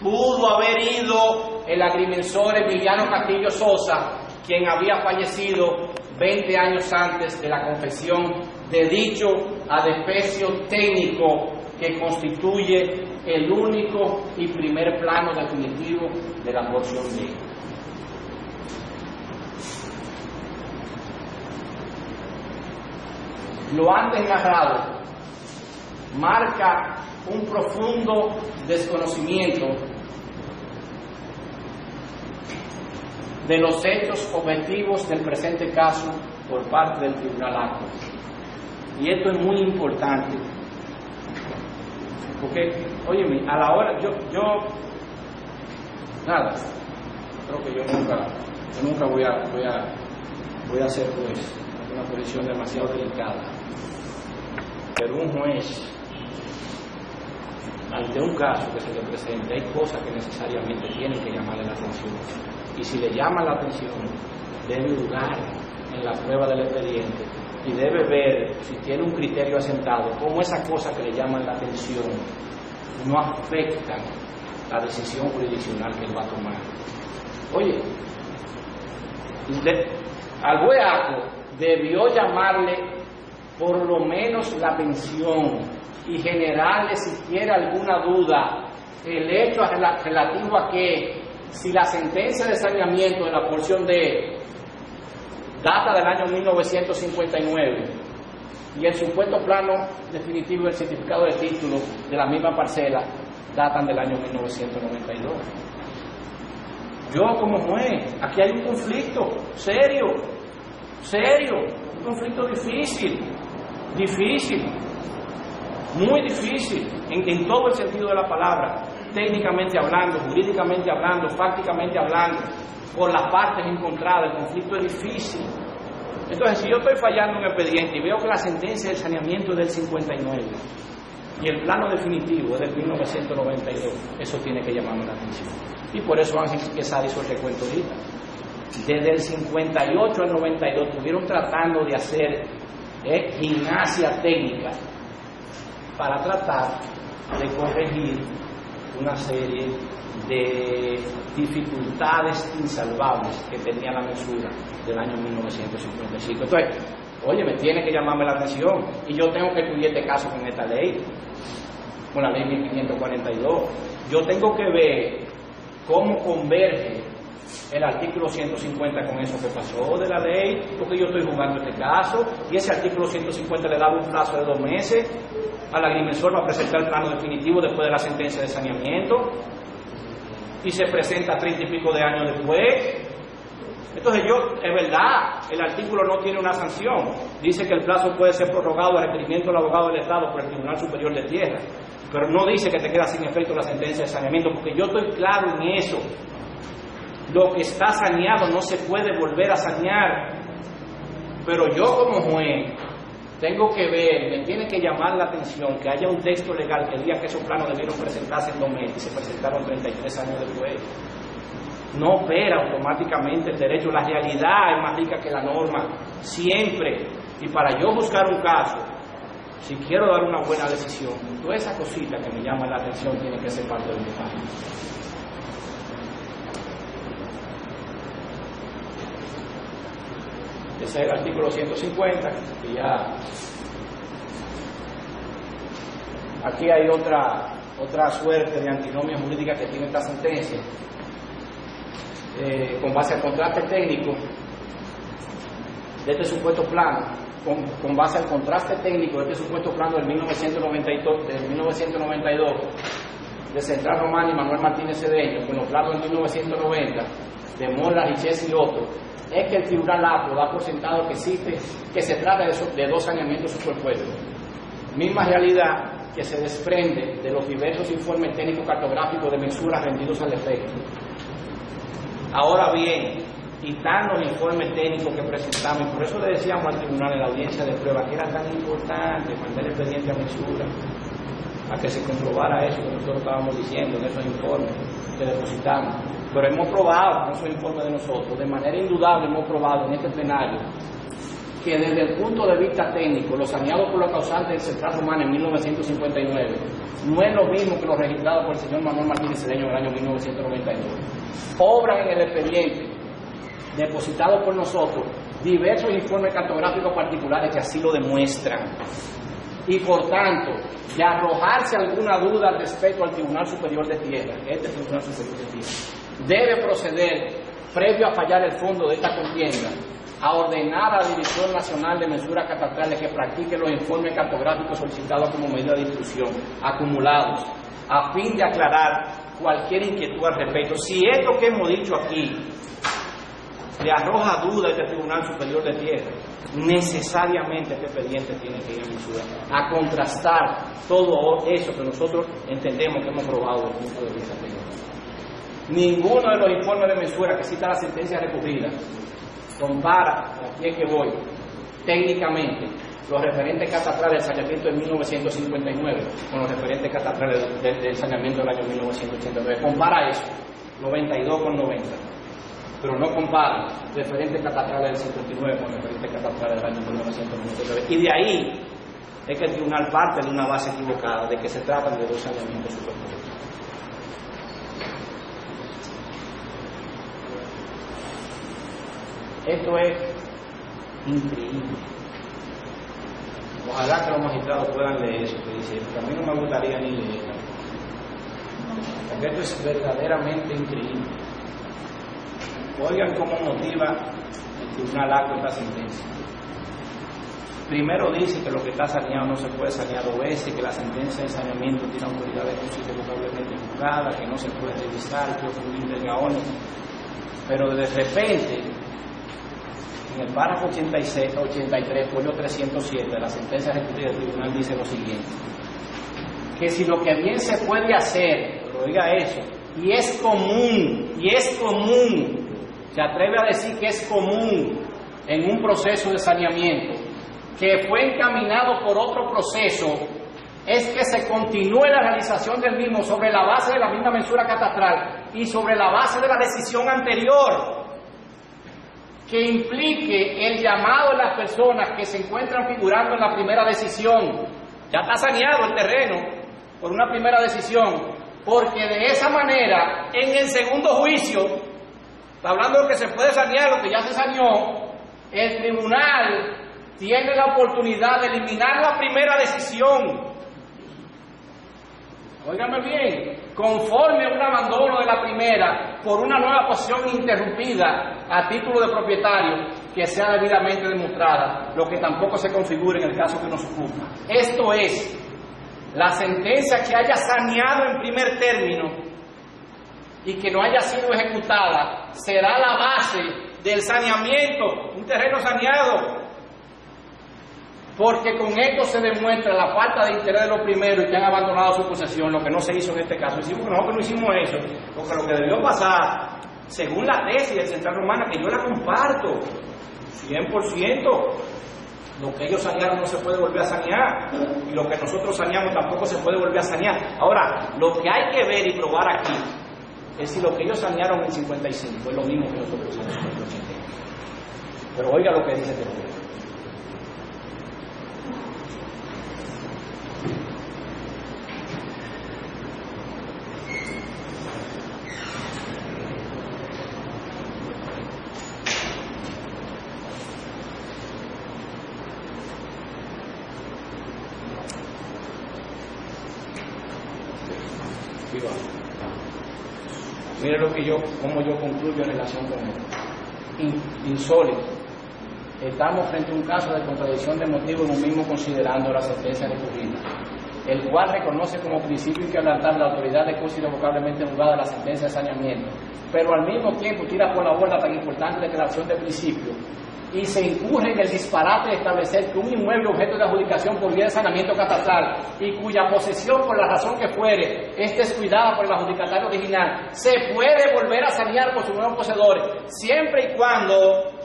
pudo haber ido el agrimensor Emiliano Castillo Sosa, quien había fallecido 20 años antes de la confección de dicho adefesio técnico que constituye el único y primer plano definitivo de la porción D. Lo antes narrado marca un profundo desconocimiento de los hechos objetivos del presente caso por parte del Tribunal Acre. Y esto es muy importante, porque, óyeme, a la hora, yo creo que yo nunca voy a hacer pues una posición demasiado delicada, pero un juez, ante un caso que se le presente, hay cosas que necesariamente tienen que llamarle la atención, y si le llaman la atención, debe dudar en la prueba del expediente y debe ver si tiene un criterio asentado, cómo esas cosas que le llaman la atención no afectan la decisión jurisdiccional que él va a tomar. Oye, al hueaco debió llamarle por lo menos la atención y generarle siquiera alguna duda el hecho relativo a que si la sentencia de saneamiento de la porción D data del año 1959 y el supuesto plano definitivo del certificado de título de la misma parcela datan del año 1992. Yo como juez, aquí hay un conflicto serio, un conflicto difícil, muy difícil, en todo el sentido de la palabra, técnicamente hablando, jurídicamente hablando, fácticamente hablando, por las partes encontradas, el conflicto es difícil. Entonces, si yo estoy fallando en un expediente y veo que la sentencia del saneamiento es del 59 y el plano definitivo es del 1992, eso tiene que llamarme la atención. Y por eso Ángel Quesada hizo el recuento ahorita. Desde el 58 al 92 estuvieron tratando de hacer gimnasia técnica para tratar de corregir una serie de dificultades insalvables que tenía la mensura del año 1955. Entonces, oye, me tiene que llamarme la atención y yo tengo que estudiar este caso con esta ley, con la ley 1542. Yo tengo que ver cómo converge el artículo 150 con eso que pasó de la ley, porque yo estoy jugando este caso, y ese artículo 150 le daba un plazo de 2 meses al agrimensor para presentar el plano definitivo después de la sentencia de saneamiento, y se presenta 30 y pico de años después. Entonces es verdad, el artículo no tiene una sanción, dice que el plazo puede ser prorrogado a requerimiento del abogado del Estado por el Tribunal Superior de Tierra, pero no dice que te queda sin efecto la sentencia de saneamiento, porque yo estoy claro en eso. Lo que está saneado no se puede volver a sanear, pero yo como juez tengo que ver, me tiene que llamar la atención que haya un texto legal que diga que esos planos debieron presentarse en 2 meses y se presentaron 33 años después. No opera automáticamente el derecho, la realidad es más rica que la norma, siempre. Y para yo buscar un caso, si quiero dar una buena decisión, toda esa cosita que me llama la atención tiene que ser parte de mi trabajo. Ese es el artículo 150, y ya aquí hay otra suerte de antinomia jurídica que tiene esta sentencia. Con base al contraste técnico de este supuesto plano, con base al contraste técnico de este supuesto plano del 1992 de Central Román y Manuel Martínez Cedeño, con los planos del 1990 de Mola, Richez y otros, es que el Tribunal Apro da por sentado que se trata de 2 saneamientos superpuestos. Misma realidad que se desprende de los diversos informes técnicos cartográficos de mensuras rendidos al efecto. Ahora bien, quitando el informe técnico que presentamos, y por eso le decíamos al tribunal en la audiencia de prueba que era tan importante mandar el expediente a mensura, a que se comprobara eso que nosotros estábamos diciendo en esos informes que depositamos. Pero hemos probado con esos informes de nosotros, de manera indudable hemos probado en este plenario, que desde el punto de vista técnico, lo saneado por los causantes del Central Román en 1959 no es lo mismo que lo registrado por el señor Manuel Martínez Cedeño en el año 1992. Obran en el expediente depositado por nosotros diversos informes cartográficos particulares que así lo demuestran. Y por tanto, de arrojarse alguna duda respecto al Tribunal Superior de Tierra, este Tribunal Superior de Tierra, debe proceder, previo a fallar el fondo de esta contienda, a ordenar a la Dirección Nacional de Mensuras Catastrales que practique los informes cartográficos solicitados como medida de instrucción, acumulados, a fin de aclarar cualquier inquietud al respecto. Si esto que hemos dicho aquí le arroja duda a este Tribunal Superior de Tierra, necesariamente este expediente tiene que ir a mensura, a contrastar todo eso que nosotros entendemos que hemos probado desde el punto de vista técnico. Ninguno de los informes de mensura que cita la sentencia recurrida compara, aquí es que voy, técnicamente, los referentes catastrales del saneamiento de 1959 con los referentes catastrales del saneamiento del año 1989. Compara eso, 92 con 90. pero no comparan referentes catastrales del 59 con referentes catastrales del año 1999. Y de ahí es que el tribunal parte de una base equivocada de que se tratan de 2 saneamientos superpuestos. Esto es increíble. Ojalá que los magistrados puedan leer eso que dice, porque a mí no me gustaría ni leerlo, porque esto es verdaderamente increíble. Oigan cómo motiva el tribunal acto esta sentencia. Primero dice que lo que está saneado no se puede sanear 2 veces, que la sentencia de saneamiento tiene autoridad de justicia irrevocablemente juzgada, que no se puede revisar, que ocurrir del gaones. Pero de repente, en el párrafo 83, folio 307 de la sentencia ejecutiva del tribunal dice lo siguiente: que si lo que bien se puede hacer, pero oiga eso, y es común, se atreve a decir que es común en un proceso de saneamiento, que fue encaminado por otro proceso, es que se continúe la realización del mismo sobre la base de la misma mensura catastral y sobre la base de la decisión anterior, que implique el llamado de las personas que se encuentran figurando en la primera decisión. Ya está saneado el terreno por una primera decisión, porque de esa manera, en el segundo juicio, está hablando de que se puede sanear lo que ya se saneó, el tribunal tiene la oportunidad de eliminar la primera decisión. Óigame bien, conforme a un abandono de la primera por una nueva posición interrumpida a título de propietario que sea debidamente demostrada, lo que tampoco se configura en el caso que nos ocupa. Esto es, la sentencia que haya saneado en primer término y que no haya sido ejecutada será la base del saneamiento, un terreno saneado, porque con esto se demuestra la falta de interés de los primeros y que han abandonado su posesión, lo que no se hizo en este caso. Decimos que nosotros no hicimos eso, porque lo que debió pasar, según la tesis del Central Romana, que yo la comparto 100%, lo que ellos sanearon no se puede volver a sanear, y lo que nosotros saneamos tampoco se puede volver a sanear. Ahora, lo que hay que ver y probar aquí es si lo que ellos sanearon en el 55 fue lo mismo que nosotros hicimos en el 80. Pero oiga lo que dice este juez. Mire cómo yo concluyo en relación con esto. Insólito. Estamos frente a un caso de contradicción de motivos en un mismo considerando la sentencia recurrida, el cual reconoce como principio inquebrantable la autoridad de cosa irrevocablemente juzgada la sentencia de saneamiento, pero al mismo tiempo tira por la borda tan importante declaración de principio y se incurre en el disparate de establecer que un inmueble objeto de adjudicación por vía de saneamiento catastral y cuya posesión, por la razón que fuere, es descuidada por el adjudicatario original, se puede volver a sanear por sus nuevos poseedores, siempre y cuando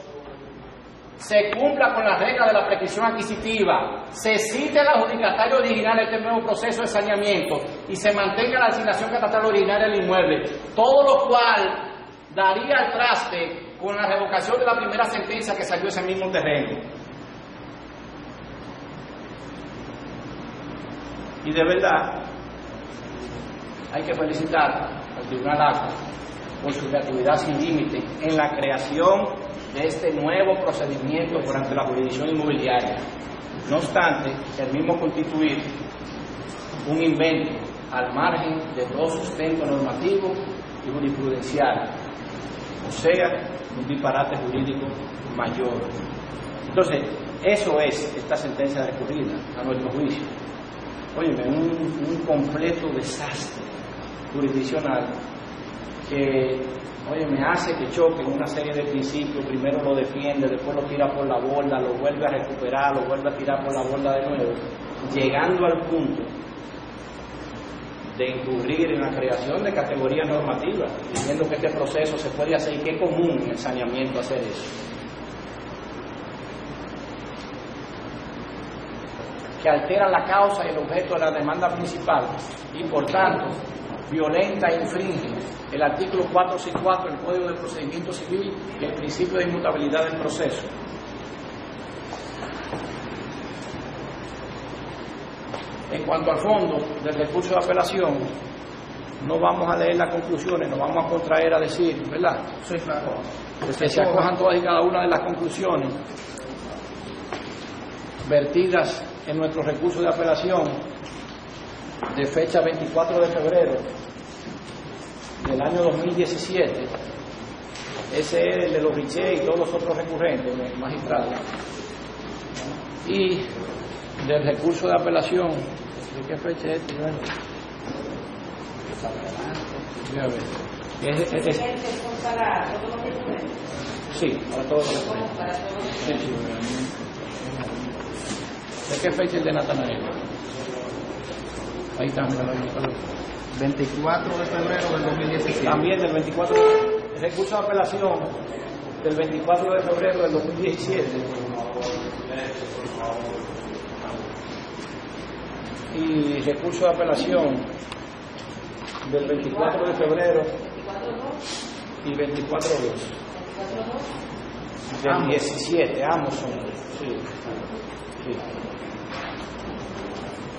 se cumpla con la regla de la prescripción adquisitiva, se cite al adjudicatario original este nuevo proceso de saneamiento y se mantenga la asignación catastral originaria del inmueble, todo lo cual daría al traste con la revocación de la primera sentencia que salió ese mismo terreno. Y de verdad hay que felicitar al Tribunal Acta por su creatividad sin límite en la creación de este nuevo procedimiento por ante la jurisdicción inmobiliaria. No obstante, el mismo constituir un invento al margen de todo sustento normativo y jurisprudencial, o sea, un disparate jurídico mayor. Entonces, eso es esta sentencia recurrida a nuestro juicio. Óyeme, un completo desastre jurisdiccional que, óyeme, hace que choque una serie de principios. Primero lo defiende, después lo tira por la borda, lo vuelve a recuperar, lo vuelve a tirar por la borda de nuevo, llegando al punto de incurrir en la creación de categorías normativas, diciendo que este proceso se puede hacer y que es común en el saneamiento hacer eso. Que alteran la causa y el objeto de la demanda principal y por tanto violenta e infringe el artículo 464 del Código de Procedimiento Civil y el principio de inmutabilidad del proceso. En cuanto al fondo del recurso de apelación, no vamos a leer las conclusiones, nos vamos a contraer a decir, ¿verdad? Sí, claro. Que se acojan todas y cada una de las conclusiones vertidas en nuestro recurso de apelación de fecha 24 de febrero del año 2017. Ese es el de los Richet y todos los otros recurrentes, magistrados. Y del recurso de apelación, ¿de qué fecha es? Para todos los recurrentes. Sí, para todos los Para recurrentes. todos los Sí, sí. ¿De qué fecha el de Natanael? Ahí está, míralo ahí. 24 de febrero del 2017. También del 24, el recurso de apelación del 24 de febrero del 2017. Y recurso de apelación del 24 de febrero y 24-2 del 17, ambos son. Sí, sí.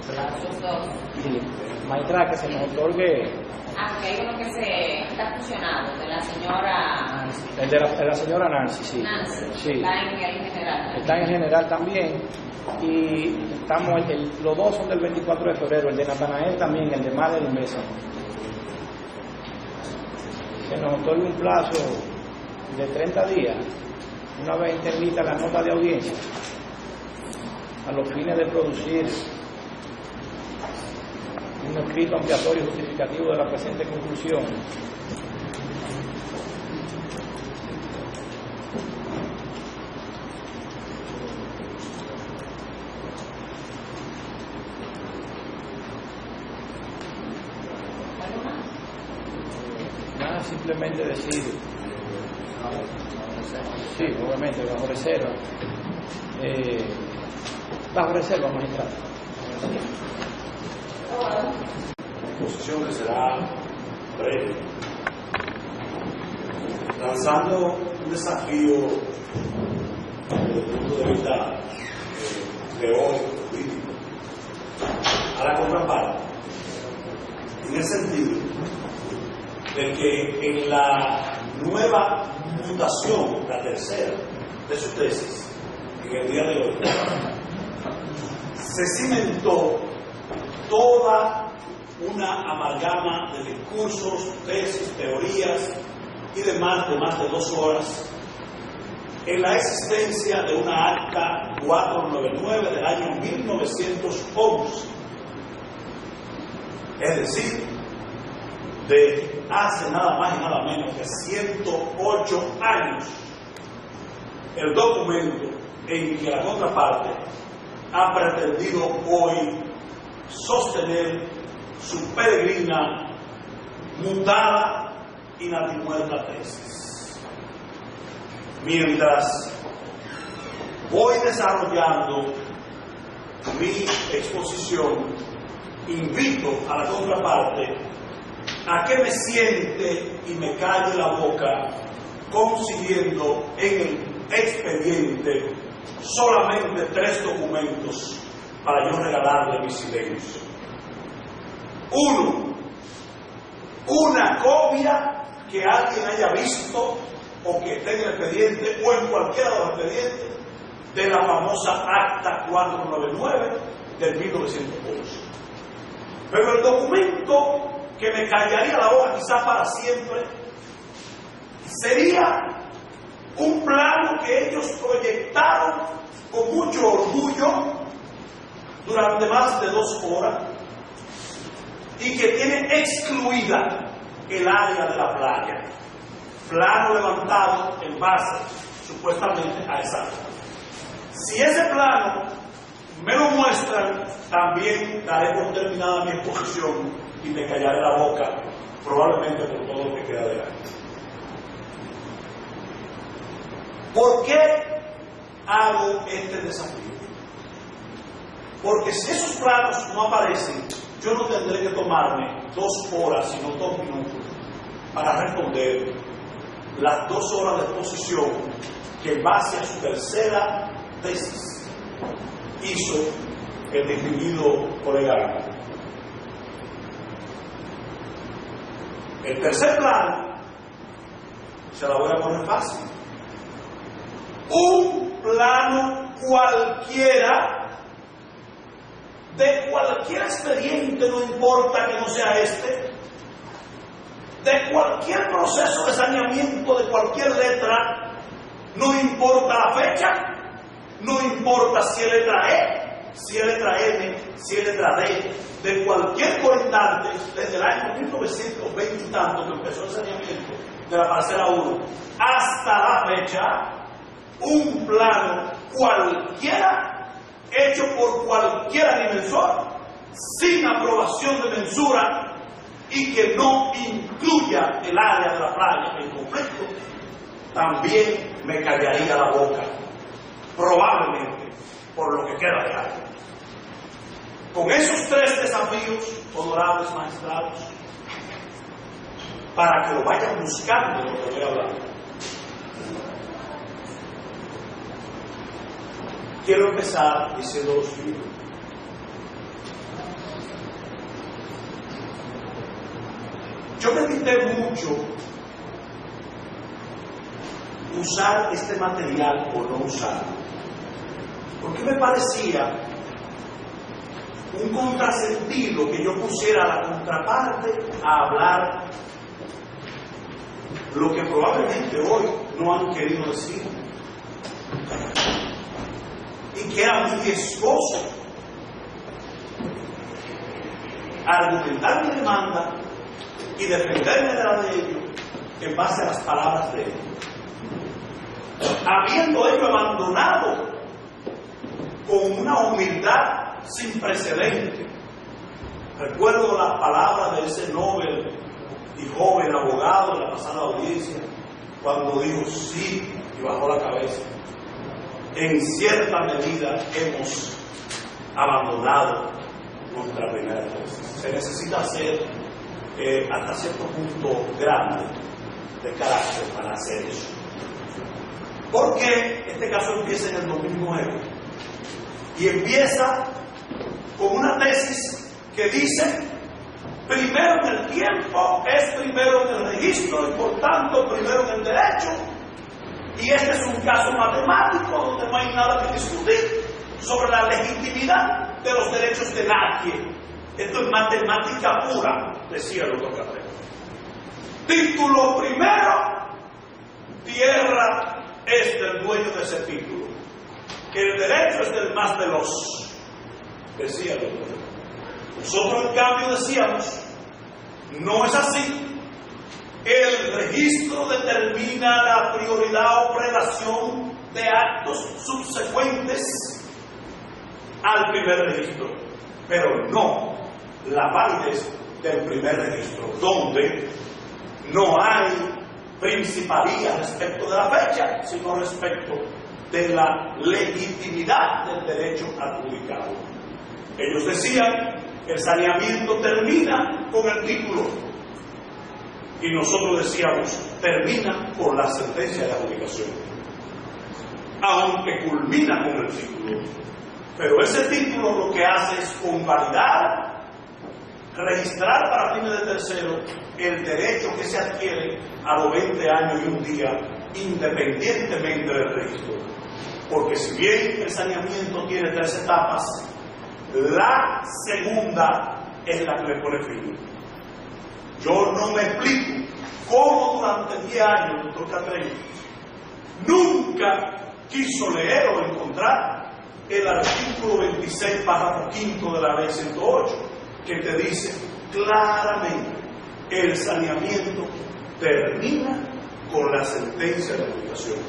Los dos. Sí. Magistrada, que se nos otorgue Porque hay uno que se está fusionado, de la señora el de la señora Nancy, sí. Nancy, Sí. está en el general. Está en general también. Y estamos, los dos son del 24 de febrero, el de Natanael también, el de Madeline Mesa. Se nos otorga un plazo de 30 días, una vez intervista la nota de audiencia, a los fines de producir un escrito ampliatorio y justificativo de la presente conclusión. Nada, simplemente decir, sí, obviamente, bajo reserva. Bajo reserva, magistrado. La posición que será breve, lanzando un desafío desde el punto de vista teórico, político, a la contraparte, en el sentido de que en la nueva mutación, la tercera de su tesis, en el día de hoy, se cimentó toda una amalgama de discursos, tesis, teorías y demás de más de 2 horas en la existencia de una acta 499 del año 1911, es decir, de hace nada más y nada menos que 108 años, el documento en que la contraparte ha pretendido hoy sostener su peregrina, mutada y natimuerta tesis. Mientras voy desarrollando mi exposición, invito a la contraparte a que me siente y me calle la boca, consiguiendo en el expediente solamente 3 documentos para yo regalarle mi silencio. 1, una copia que alguien haya visto o que esté en el expediente o en cualquiera de los expedientes de la famosa acta 499 del 1911. Pero el documento que me callaría la boca quizás para siempre sería un plano que ellos proyectaron con mucho orgullo durante más de 2 horas y que tiene excluida el área de la playa, plano levantado en base supuestamente a esa área. Si ese plano me lo muestran, también daré por terminada mi exposición y me callaré la boca, probablemente por todo lo que queda de año. ¿Por qué hago este desafío? Porque si esos planos no aparecen, yo no tendré que tomarme 2 horas, sino 2 minutos, para responder las 2 horas de exposición que, en base a su tercera tesis, hizo el distinguido colega Ángel. El tercer plano se la voy a poner fácil. Un plano cualquiera de cualquier expediente, no importa que no sea este, de cualquier proceso de saneamiento, de cualquier letra, no importa la fecha, no importa si es letra E, si es letra M, si es letra D, de cualquier colindante, desde el año 1920 y tanto que empezó el saneamiento de la parcela 1 hasta la fecha, un plano cualquiera, hecho por cualquier agrimensor, sin aprobación de mensura y que no incluya el área de la playa en conflicto, también me callaría la boca, probablemente por lo que queda de año. Con esos 3 desafíos, honorables magistrados, para que lo vayan buscando de lo que voy a hablar, quiero empezar diciendo lo siguiente. Yo medité mucho usar este material o no usarlo, porque me parecía un contrasentido que yo pusiera a la contraparte a hablar lo que probablemente hoy no han querido decir, y que era muy riesgoso argumentar mi demanda y defenderme de la de ellos en base a las palabras de ellos, habiendo ellos abandonado con una humildad sin precedente. Recuerdo las palabras de ese Nobel y joven abogado en la pasada audiencia, cuando dijo sí y bajó la cabeza. En cierta medida hemos abandonado nuestra primera tesis. Se necesita ser hasta cierto punto grande de carácter para hacer eso. Porque este caso empieza en el 2009 y empieza con una tesis que dice: primero en el tiempo es primero en el registro y por tanto primero en el derecho, y este es un caso matemático donde no hay nada que discutir sobre la legitimidad de los derechos de nadie. Esto es matemática pura, decía el doctor Carrera. Título primero, tierra es del dueño de ese título, que el derecho es del más veloz, decía el doctor. Nosotros en cambio decíamos, no es así. El registro determina la prioridad o prelación de actos subsecuentes al primer registro, pero no la validez del primer registro, donde no hay principalía respecto de la fecha, sino respecto de la legitimidad del derecho adjudicado. Ellos decían, el saneamiento termina con el título, y nosotros decíamos, termina con la sentencia de adjudicación, aunque culmina con el título. Pero ese título lo que hace es convalidar, registrar para fines de tercero el derecho que se adquiere a los 20 años y un día, independientemente del registro. Porque si bien el saneamiento tiene 3 etapas, la segunda es la que le pone fin. Yo no me explico cómo durante 10 años el doctor Catrell nunca quiso leer o encontrar el artículo 26, párrafo 5 de la ley 108, que te dice claramente: el saneamiento termina con la sentencia de adjudicación.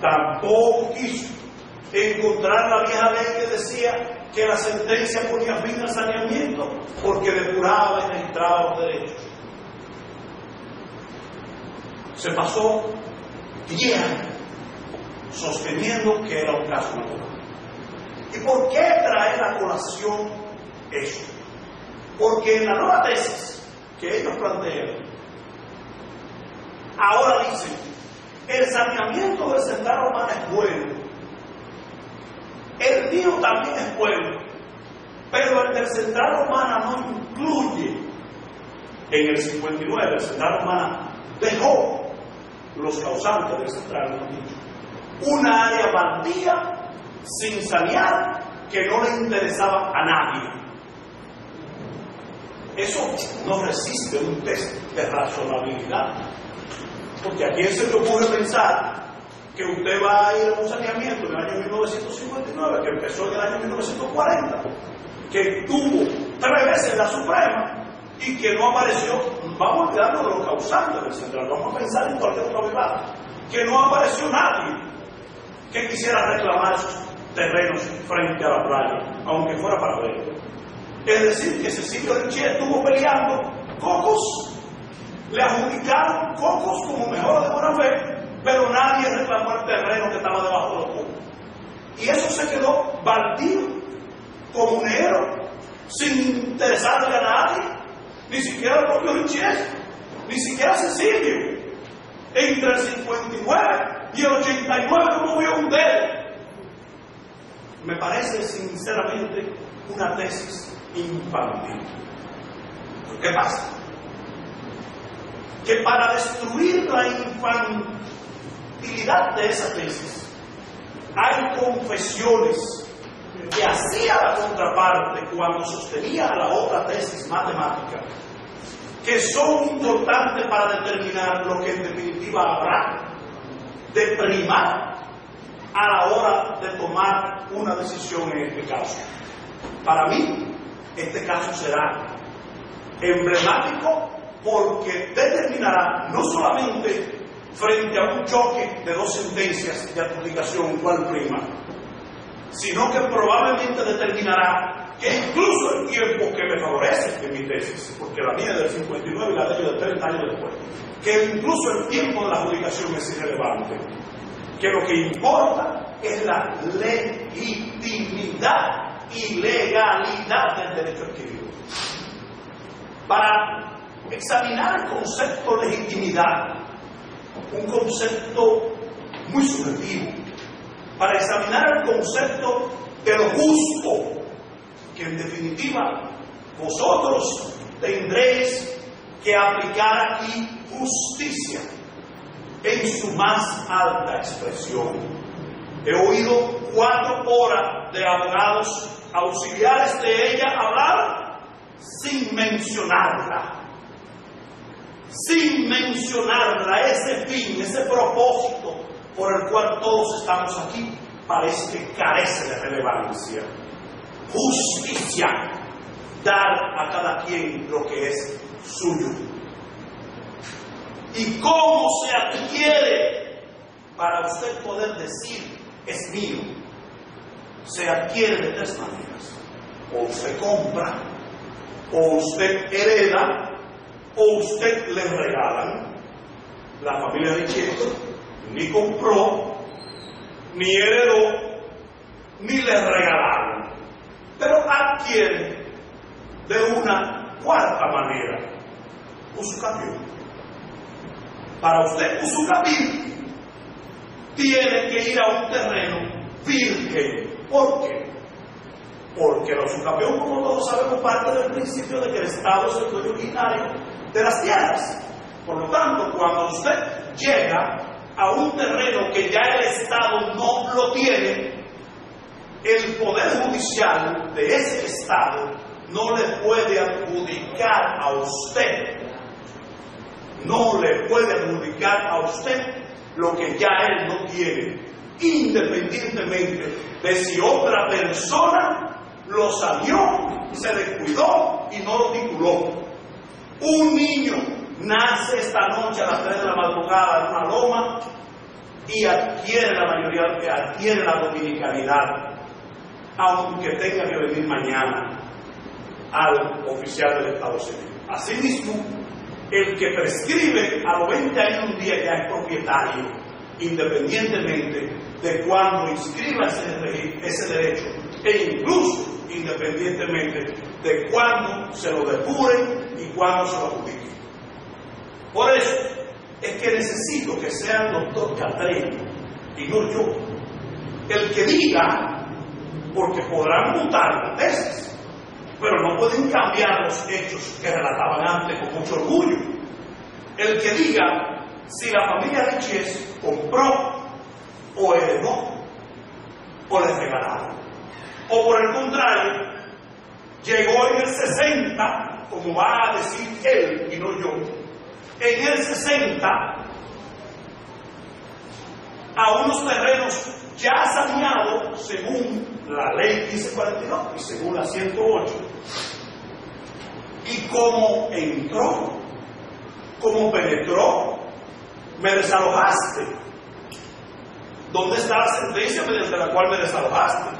Tampoco quiso encontrar la vieja ley que decía que la sentencia ponía fin al saneamiento porque depuraba y registraba los derechos. Se pasó 10 años sosteniendo que era un caso natural. ¿Y por qué traer a colación eso? Porque en la nueva tesis que ellos plantean, ahora dicen, el saneamiento del Central Romana es bueno, el mío también es bueno, pero el del Central Romana no incluye. En el 59 el Central Romana dejó los causantes del Central, una área baldía sin sanear que no le interesaba a nadie. Eso no resiste un test de razonabilidad, porque a quién se le ocurre pensar que usted va a ir a un saneamiento en el año 1959, que empezó en el año 1940, que tuvo 3 veces la Suprema y que no apareció. Vamos a olvidarnos de los causantes del Central, vamos a pensar en cualquier otra privada, que no apareció nadie que quisiera reclamar esos terrenos frente a la playa, aunque fuera para verlo. Es decir, que Cecilio Richet estuvo peleando cocos, le adjudicaron cocos como mejor de buena fe, pero nadie reclamó el terreno que estaba debajo de los cocos. Y eso se quedó baldío, comunero, sin interesarle a nadie, ni siquiera el propio Richet, ni siquiera Cecilio. Entre el 59 y el 89 no vio un dedo. Me parece sinceramente una tesis infantil. ¿Qué pasa? Que para destruir la infantilidad de esa tesis hay confesiones que hacía la contraparte cuando sostenía la otra tesis matemática, que son importantes para determinar lo que en definitiva habrá de primar a la hora de tomar una decisión en este caso. Para mí, este caso será emblemático porque determinará no solamente frente a un choque de 2 sentencias de adjudicación cuál prima, sino que probablemente determinará que incluso el tiempo que me favorece en mi tesis, porque la mía es del 59 y la de ellos de 30 años después, que incluso el tiempo de la adjudicación es irrelevante, que lo que importa es la legitimidad y legalidad del derecho adquirido. Para examinar el concepto de legitimidad, un concepto muy subjetivo, para examinar el concepto de lo justo, que en definitiva vosotros tendréis que aplicar aquí justicia en su más alta expresión. He oído 4 horas de abogados auxiliares de ella hablar sin mencionarla, ese fin, ese propósito por el cual todos estamos aquí, parece que carece de relevancia. Justicia, dar a cada quien lo que es suyo. ¿Y cómo se adquiere? Para usted poder decir es mío, se adquiere de 3 maneras: o usted compra, o usted hereda, o usted le regalan. La familia Richet ni compró, ni heredó, ni le regalaron, pero adquiere de una 4ª manera: usucapión. Para usted usucapión, tiene que ir a un terreno virgen. ¿Por qué? Porque la usucapión, como todos sabemos, parte del principio de que el Estado es el dueño originario de las tierras. Por lo tanto, cuando usted llega a un terreno que ya el Estado no lo tiene, el Poder Judicial de ese Estado no le puede adjudicar a usted, lo que ya él no tiene, independientemente de si otra persona lo saneó, se descuidó y no lo tituló. Un niño nace esta noche a las 3 de la madrugada en una loma y adquiere la dominicanidad, aunque tenga que venir mañana al oficial del Estado Civil. Asimismo, el que prescribe a los 20 años un día ya es propietario, independientemente de cuándo inscriba ese derecho, e incluso independientemente de cuándo se lo depuren y cuándo se lo publiquen. Por eso es que necesito que sea el doctor Catreño y no yo el que diga, porque podrán mutar las tesis, pero no pueden cambiar los hechos que relataban antes con mucho orgullo. El que diga si la familia Richies compró o heredó o les regalaron, o por el contrario llegó en el 60, como va a decir él y no yo, en el 60 a unos terrenos ya saneados según la ley 1542 y según la 108, y como entró, como penetró, me desalojaste. ¿Dónde está la sentencia mediante la cual me desalojaste?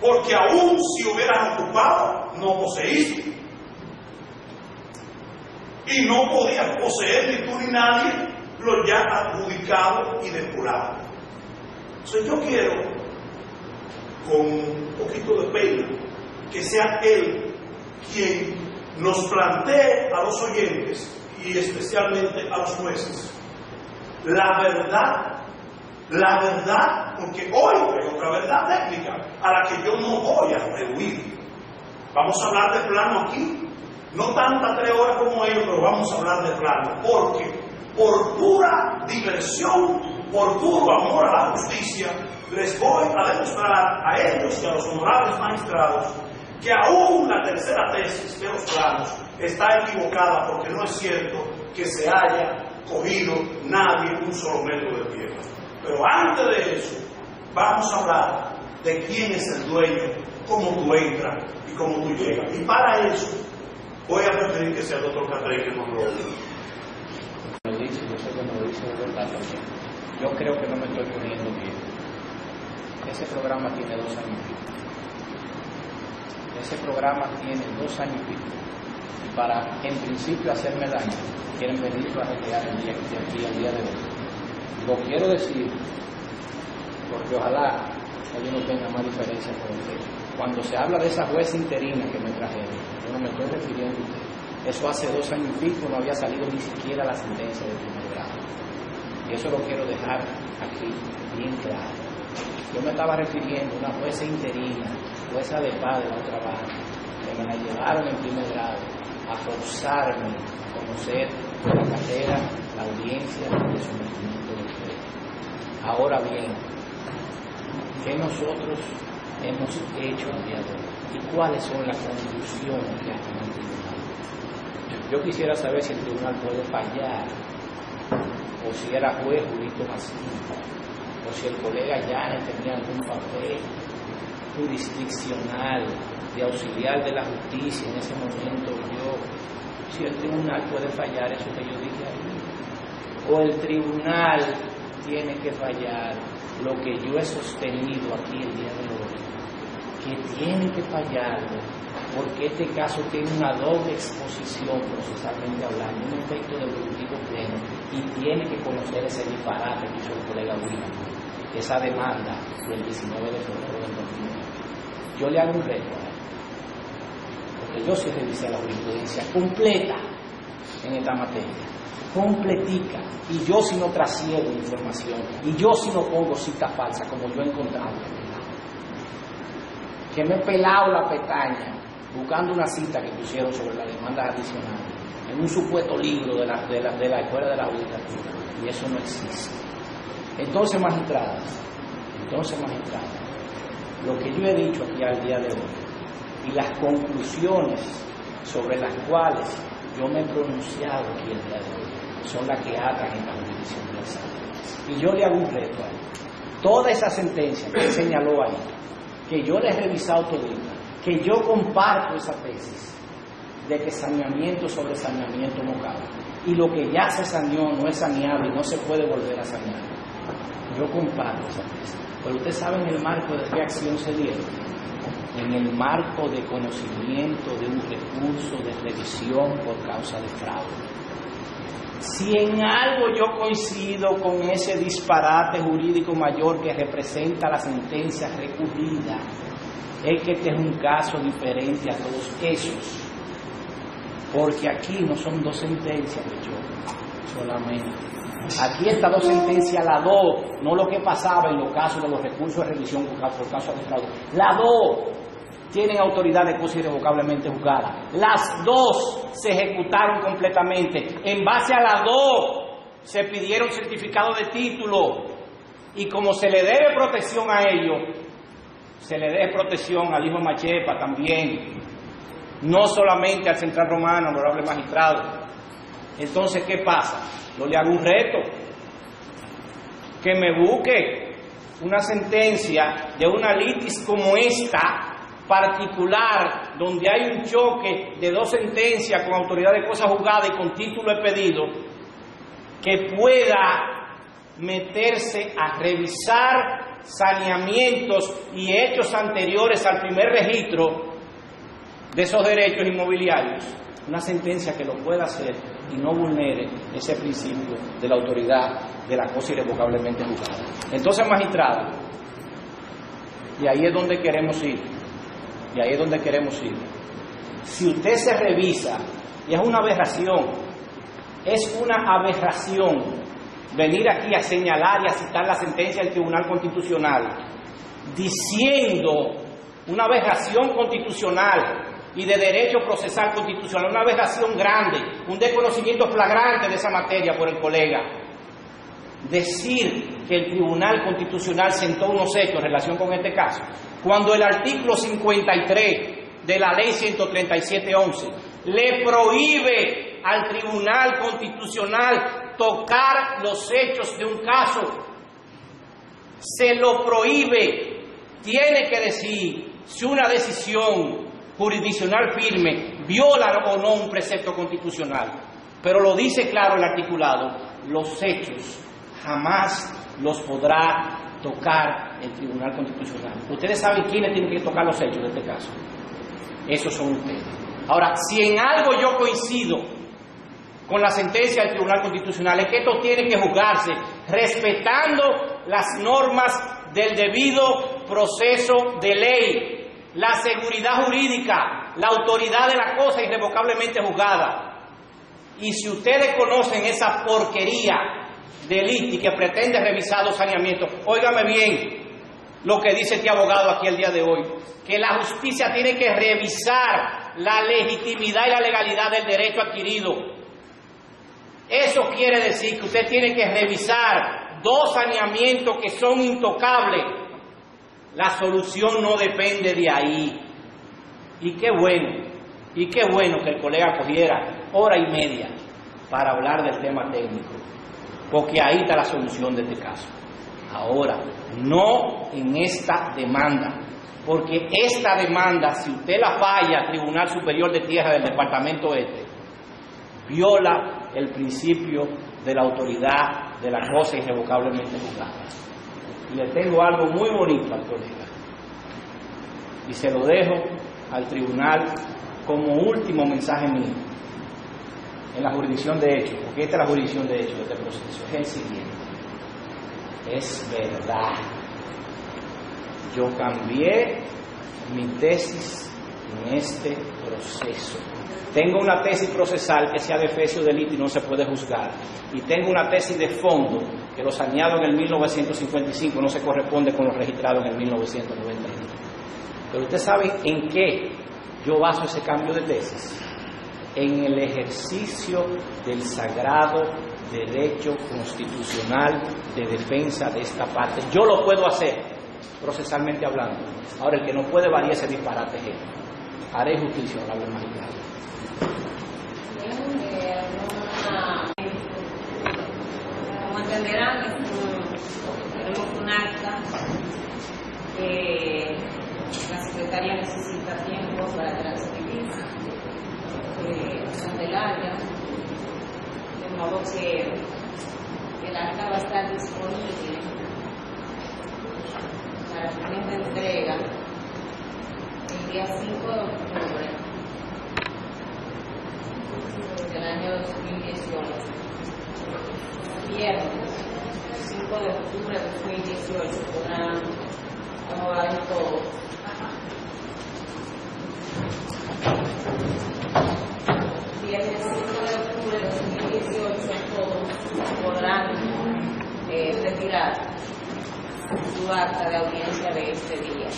Porque aún si hubieras ocupado, no poseíste. Y no podías poseer ni tú ni nadie lo ya adjudicado y depurado. Entonces yo quiero, con un poquito de pena, que sea él quien nos plantee a los oyentes y especialmente a los jueces la verdad, porque hoy hay otra verdad técnica a la que yo no voy a rehuir. Vamos a hablar de plano aquí, no tantas 3 horas como ellos, pero vamos a hablar de plano, porque por pura diversión, por puro amor a la justicia, les voy a demostrar a ellos y a los honorables magistrados que aún la tercera tesis de los planos está equivocada, porque no es cierto que se haya cogido nadie un solo metro de tierra. Pero antes de eso, vamos a hablar de quién es el dueño, cómo tú entras y cómo tú llegas. Y para eso, voy a preferir que sea el doctor Catreño que nos lo diga. Lo dice, yo sé que me lo dice de verdad también. Yo creo que no me estoy poniendo bien. Ese programa tiene 2 años y pico. Ese programa tiene 2 años y pico. Y para, en principio, hacerme daño, quieren venirlo a retirar el día de aquí al día de hoy. Lo quiero decir porque ojalá ellos no tengan más diferencia con usted. Cuando se habla de esa jueza interina que me trajeron, yo no me estoy refiriendo a usted. Eso hace 2 años y pico no había salido ni siquiera la sentencia de primer grado. Y eso lo quiero dejar aquí bien claro. Yo me estaba refiriendo a una jueza interina, jueza de paz de la otra banda, que me la llevaron en primer grado a forzarme a conocer la carrera, la audiencia de sometimiento de usted. Ahora bien, ¿qué nosotros hemos hecho el día de hoy? ¿Y cuáles son las conclusiones que hacen el tribunal? Yo quisiera saber si el tribunal puede fallar, o si era juez Julito Macinto, o si el colega Yanes tenía algún papel jurisdiccional de auxiliar de la justicia en ese momento. Si el tribunal puede fallar eso que yo dije ahí, o el tribunal tiene que fallar lo que yo he sostenido aquí el día de hoy, que tiene que fallarlo, porque este caso tiene una doble exposición procesalmente hablando, un efecto devolutivo pleno, y tiene que conocer ese disparate que hizo el colega William, esa demanda del 19 de febrero del 2009. Yo le hago un reto a él, porque yo sí revisé la jurisprudencia completa en esta materia, completica, y yo sí no trasiego información, y yo sí no pongo cita falsa como yo he encontrado, que me he pelado la pestaña buscando una cita que pusieron sobre las demandas adicionales en un supuesto libro de la Escuela de la Judicatura, y eso no existe. Entonces, magistrada, lo que yo he dicho aquí al día de hoy y las conclusiones sobre las cuales yo me he pronunciado aquí el día de hoy son las que atan esta jurisdicción universal. Y yo le hago un reto a él. Toda esa sentencia que él señaló ahí, que yo le he revisado todita, que yo comparto esa tesis de que saneamiento sobre saneamiento no cabe, y lo que ya se saneó no es saneable y no se puede volver a sanear. Yo comparto esa tesis. Pero usted sabe en el marco de qué acción se dieron. En el marco de conocimiento de un recurso de revisión por causa de fraude. Si en algo yo coincido con ese disparate jurídico mayor que representa la sentencia recurrida, es que este es un caso diferente a todos esos, porque aquí no son dos sentencias de yo solamente. Aquí estas dos sentencias, las dos, no lo que pasaba en los casos de los recursos de revisión por caso de fraude. Las dos tienen autoridad de cosa irrevocablemente juzgada. Las dos se ejecutaron completamente. En base a las dos se pidieron certificados de título. Y como se le debe protección a ellos, se le debe protección al hijo Machepa también. No solamente al Central Romano, honorable magistrado. Entonces, ¿qué pasa? Yo le hago un reto, que me busque una sentencia de una litis como esta particular, donde hay un choque de dos sentencias con autoridad de cosa juzgada y con título de pedido, que pueda meterse a revisar saneamientos y hechos anteriores al primer registro de esos derechos inmobiliarios. Una sentencia que lo pueda hacer y no vulnere ese principio de la autoridad de la cosa irrevocablemente juzgada. Entonces, magistrado, y ahí es donde queremos ir, si usted se revisa, y es una aberración venir aquí a señalar y a citar la sentencia del Tribunal Constitucional, diciendo una aberración constitucional y de derecho procesal constitucional, una aberración grande, un desconocimiento flagrante de esa materia por el colega. Decir que el Tribunal Constitucional sentó unos hechos en relación con este caso, cuando el artículo 53 de la Ley 137/11 le prohíbe al Tribunal Constitucional tocar los hechos de un caso, se lo prohíbe, tiene que decir si una decisión jurisdiccional firme viola o no un precepto constitucional, pero lo dice claro el articulado: los hechos jamás los podrá tocar el Tribunal Constitucional. Ustedes saben quiénes tienen que tocar los hechos de este caso. Esos son ustedes. Ahora, si en algo yo coincido con la sentencia del Tribunal Constitucional, es que esto tiene que juzgarse respetando las normas del debido proceso de ley, la seguridad jurídica, la autoridad de la cosa irrevocablemente juzgada. Y si ustedes conocen esa porquería de litis que pretende revisar los saneamientos, óigame bien lo que dice este abogado aquí el día de hoy, que la justicia tiene que revisar la legitimidad y la legalidad del derecho adquirido. Eso quiere decir que usted tiene que revisar dos saneamientos que son intocables. La solución no depende de ahí. Y qué bueno que el colega cogiera hora y media para hablar del tema técnico, porque ahí está la solución de este caso. Ahora, no en esta demanda, porque esta demanda, si usted la falla al Tribunal Superior de Tierra del Departamento Este, viola el principio de la autoridad de la cosa irrevocablemente juzgada. Y le tengo algo muy bonito al colega, y se lo dejo al tribunal como último mensaje mío en la jurisdicción de hecho, porque esta es la jurisdicción de hecho de este proceso. Es el siguiente: es verdad, yo cambié mi tesis en este proceso. Tengo una tesis procesal que sea defecio delito y no se puede juzgar, y tengo una tesis de fondo que lo saneado en el 1955 no se corresponde con lo registrado en el 1991. Pero usted sabe en qué yo baso ese cambio de tesis: en el ejercicio del sagrado derecho constitucional de defensa de esta parte. Yo lo puedo hacer procesalmente hablando. Ahora, el que no puede variar ese disparate es él. Haré justicia, honorable magistrado. Como entenderán, tenemos un acta que la secretaria necesita tiempo para transcribir, bastante larga, de modo que el acta va a estar disponible para fines de entrega el día 5 de octubre del año 2018, viernes 5 de octubre de 2018, podrán abogados todos Y el 5 de octubre de 2018 todos podrán retirar su acta de audiencia de este día.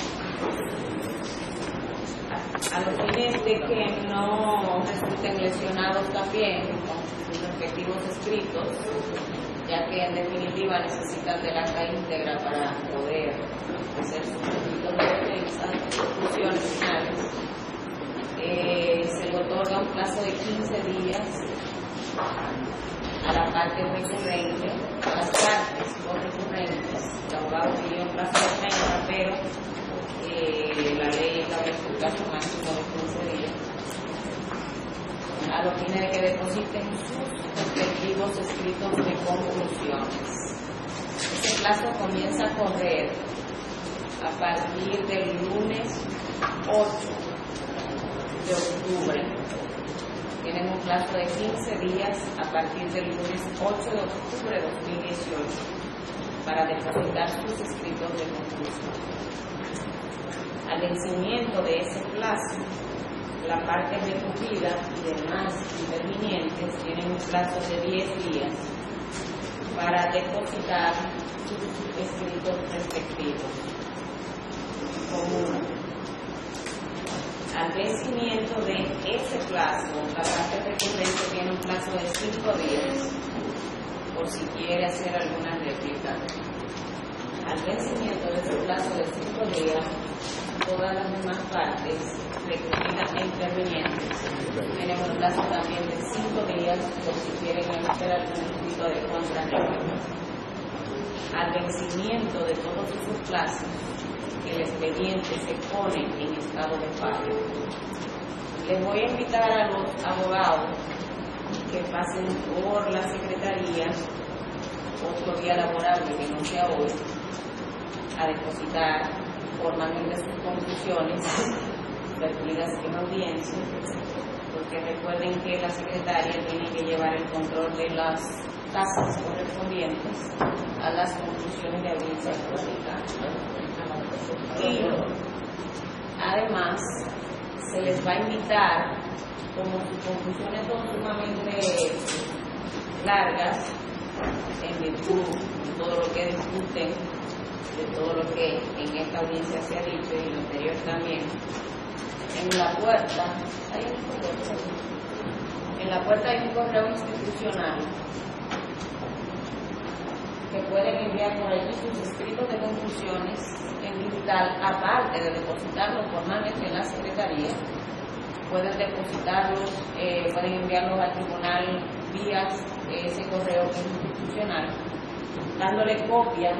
A los fines de que no resulten lesionados también con sus respectivos escritos, ya que en definitiva necesitan del acta íntegra para poder hacer sus escritos de defensa, conclusiones finales, se le otorga un plazo de 15 días a la parte recurrente, a las partes o recurrentes. El abogado pidió un plazo de 30, pero la ley establece un plazo máximo de 15 días, a los fines de que depositen sus respectivos escritos de conclusiones. Este plazo comienza a correr a partir del lunes 8 de octubre. Tienen un plazo de 15 días a partir del lunes 8 de octubre de 2018 para depositar sus escritos de conclusión. Al vencimiento de ese plazo, la parte recurrida y demás intervinientes tienen un plazo de 10 días para depositar sus escritos respectivos. Común. Al vencimiento de ese plazo, la parte recurrente tiene un plazo de 5 días por si quiere hacer alguna réplica. Al vencimiento de ese plazo de 5 días, todas las demás partes recurridas e intervinientes tienen un plazo también de 5 días por si quieren hacer algún tipo de contrarréplica. Al vencimiento de todos esos plazos, el expediente se pone en estado de fallo. Les voy a invitar a los abogados que pasen por la secretaría otro día laborable que no sea hoy a depositar formalmente sus conclusiones vertidas en audiencia, porque recuerden que la secretaria tiene que llevar el control de las tasas correspondientes a las conclusiones de audiencia pública. Y además se les va a invitar, como sus conclusiones son sumamente largas, en virtud de todo lo que discuten, de todo lo que en esta audiencia se ha dicho y en lo anterior también, en la puerta hay un correo institucional que pueden enviar por allí sus escritos de conclusiones en digital, aparte de depositarlos formalmente en la secretaría. Pueden depositarlos, pueden enviarlos al tribunal vía ese correo que es institucional, dándole copia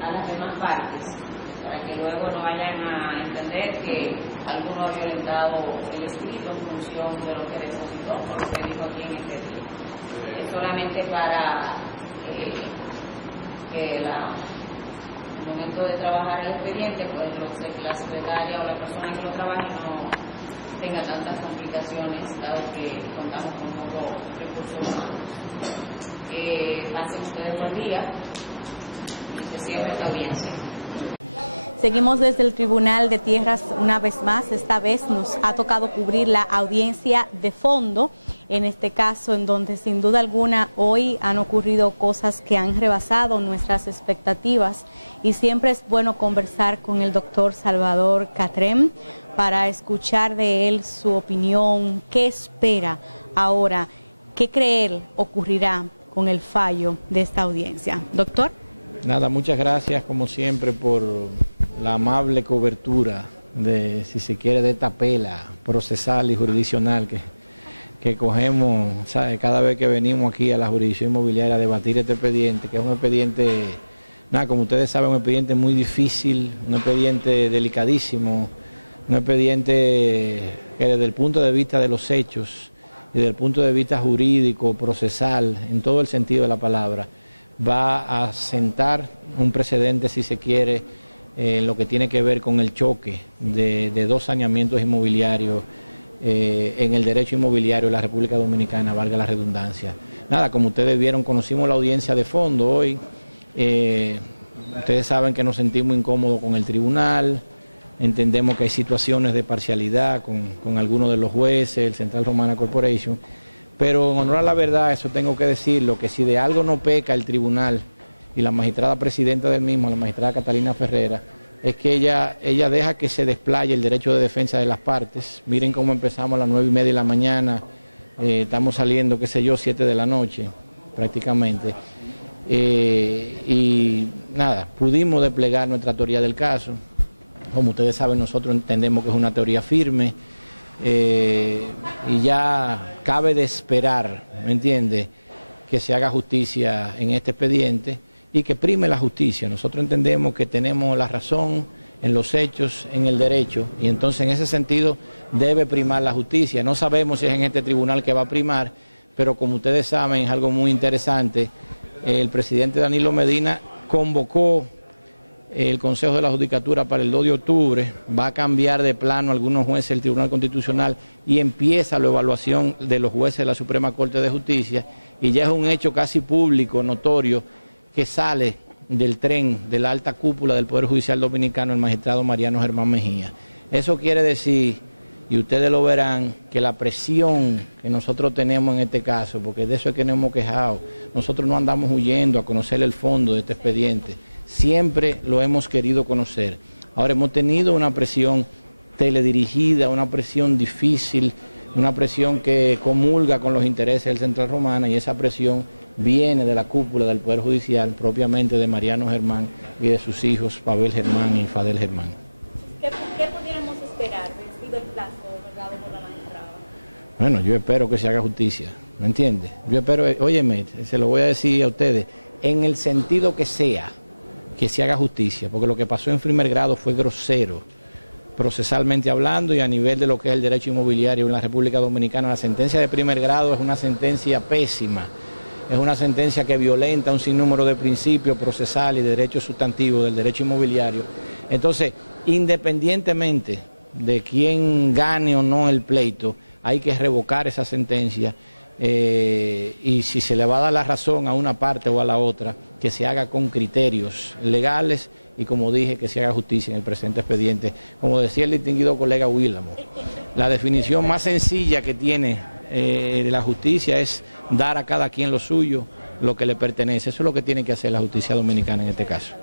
a las demás partes, para que luego no vayan a entender que alguno ha violentado el escrito en función de lo que depositó o lo que dijo aquí en este día. Es solamente para que el momento de trabajar el expediente, pues la secretaria o la persona que lo trabaje no tenga tantas complicaciones, dado que contamos con pocos recursos humanos. Pasen ustedes buen día y se cierre esta audiencia. Seguimos desde el Tribunal de Tierras una vez más. Esta vez nos ha tocado cubrir la audiencia de fondo, en este caso en donde sin duda alguna hoy han ocurrido cosas que han rebasado nuestras expectativas y siempre es bueno conversar con el doctor Salvador Catrem para escuchar de él su opinión, qué espera ahora, qué cree él ocurrirá con el fallo de esta audiencia. Doctor. Nada, muchas gracias como siempre por la amable cobertura de, si se quiere, de esta pela procesal y jurisdiccional que cogemos, ¿sabe? Cada vez que venimos aquí a la jurisdicción inmobiliaria a debatir este expediente, que es un expediente, nada, como ustedes saben, un expediente muy difícil, un expediente delicadísimo, un expediente que desde el punto de vista de los hechos y desde el punto de vista jurídico, procesal, en todo el sentido de la palabra, va a sentar un precedente, si se quiere, en lo que tiene que ver con el choque de dos saneamientos inmobiliarios en el derecho inmobiliario de la República Dominicana, valga la redundancia. Nada, como ustedes vieron, conocimos la audiencia de fondo hoy. Ustedes saben que nos sentimos incómodos con el tribunal, entendemos que hay situaciones de parcialidad con algunos de los jueces, el Central Romana Corporation, pero en honor a la verdad, eso tengo que decirlo, que si de algo no peca el tribunal y la magistrada presidenta del mismo, la magistrada Catalina Ferrera, es que ella deja que se desplaye el derecho de defensa de las partes. Miren cómo empezamos a las 9:30 de la mañana, estamos saliendo, qué sé yo, 7 de la noche prácticamente. Y nada, pudimos desplegar nuestra teoría del caso. Como ustedes saben, nosotros entendemos que es una teoría firme y ya cabe de esperar, ¿me entiende?, que se haga justicia en este expediente y que prime la justicia. Nosotros entendemos que tenemos la razón en los hechos, en el derecho, y entonces en ese sentido debe primar la justicia. No sabemos si es en este tribunal que va a primar, pero como ustedes saben, es algo muy interesante. El presidente Danilo Medina convocó el Consejo de la Judicatura para el 2 de octubre, va a cambiar de plano algunos jueces del Tribunal Constitucional y empieza la evaluación de los jueces de la Suprema Corte de Justicia, y ya es un hecho casi público, notorio, que sale del tren de la alta cúpula del Poder Judicial Dominicano el magistrado Mariano Germán Mejía. Eso quiere decir, y ustedes lo verán, que la presión que nosotros tenemos en este caso, porque de eso es que nos hemos quejado, nosotros no andamos huyendo a conocer el fondo de este expediente, siempre lo hemos querido conocer. Ahora hemos tenido una presión teledirigida, una presión difícil, una presión que comulga con los intereses del Central Romana, y esa presión viene de la cúpula del Poder Judicial, propiamente de Mariano Germán y de sus hijos Pavel Germán y Fadel Germán. ¿Qué pudiéramos esperar, vencido el plazo dado por la magistrada? Bueno, yo espero que se haga justicia, ¿me entiende? Yo espero, óyeme, se lo voy a decir a ustedes, en el sentido que sea, que se haga justicia, porque lo que pasó en primer grado fue grosero, procesalmente hablando y a nivel de lo que es el derecho inmobiliario en la República Dominicana. La sentencia de primer grado es una sentencia pésima. Es una sentencia que violenta un sinnúmero de principios procesales y derechos sustantivos del derecho inmobiliario. Entonces, independientemente de quién gane o no el pleito, hay que revocar esa sentencia y si se le va a dar la razón a una parte o a la otra, que se haga con criterios legales y, como dije, que se haga justicia en el presente expediente. Como decía el distinguido colega Willamo, la definición más sencilla que tiene de la justicia es dar a cada quien lo suyo, lo que le pertenece. Eso es lo que tiene que hacer la justicia dominicana en este caso.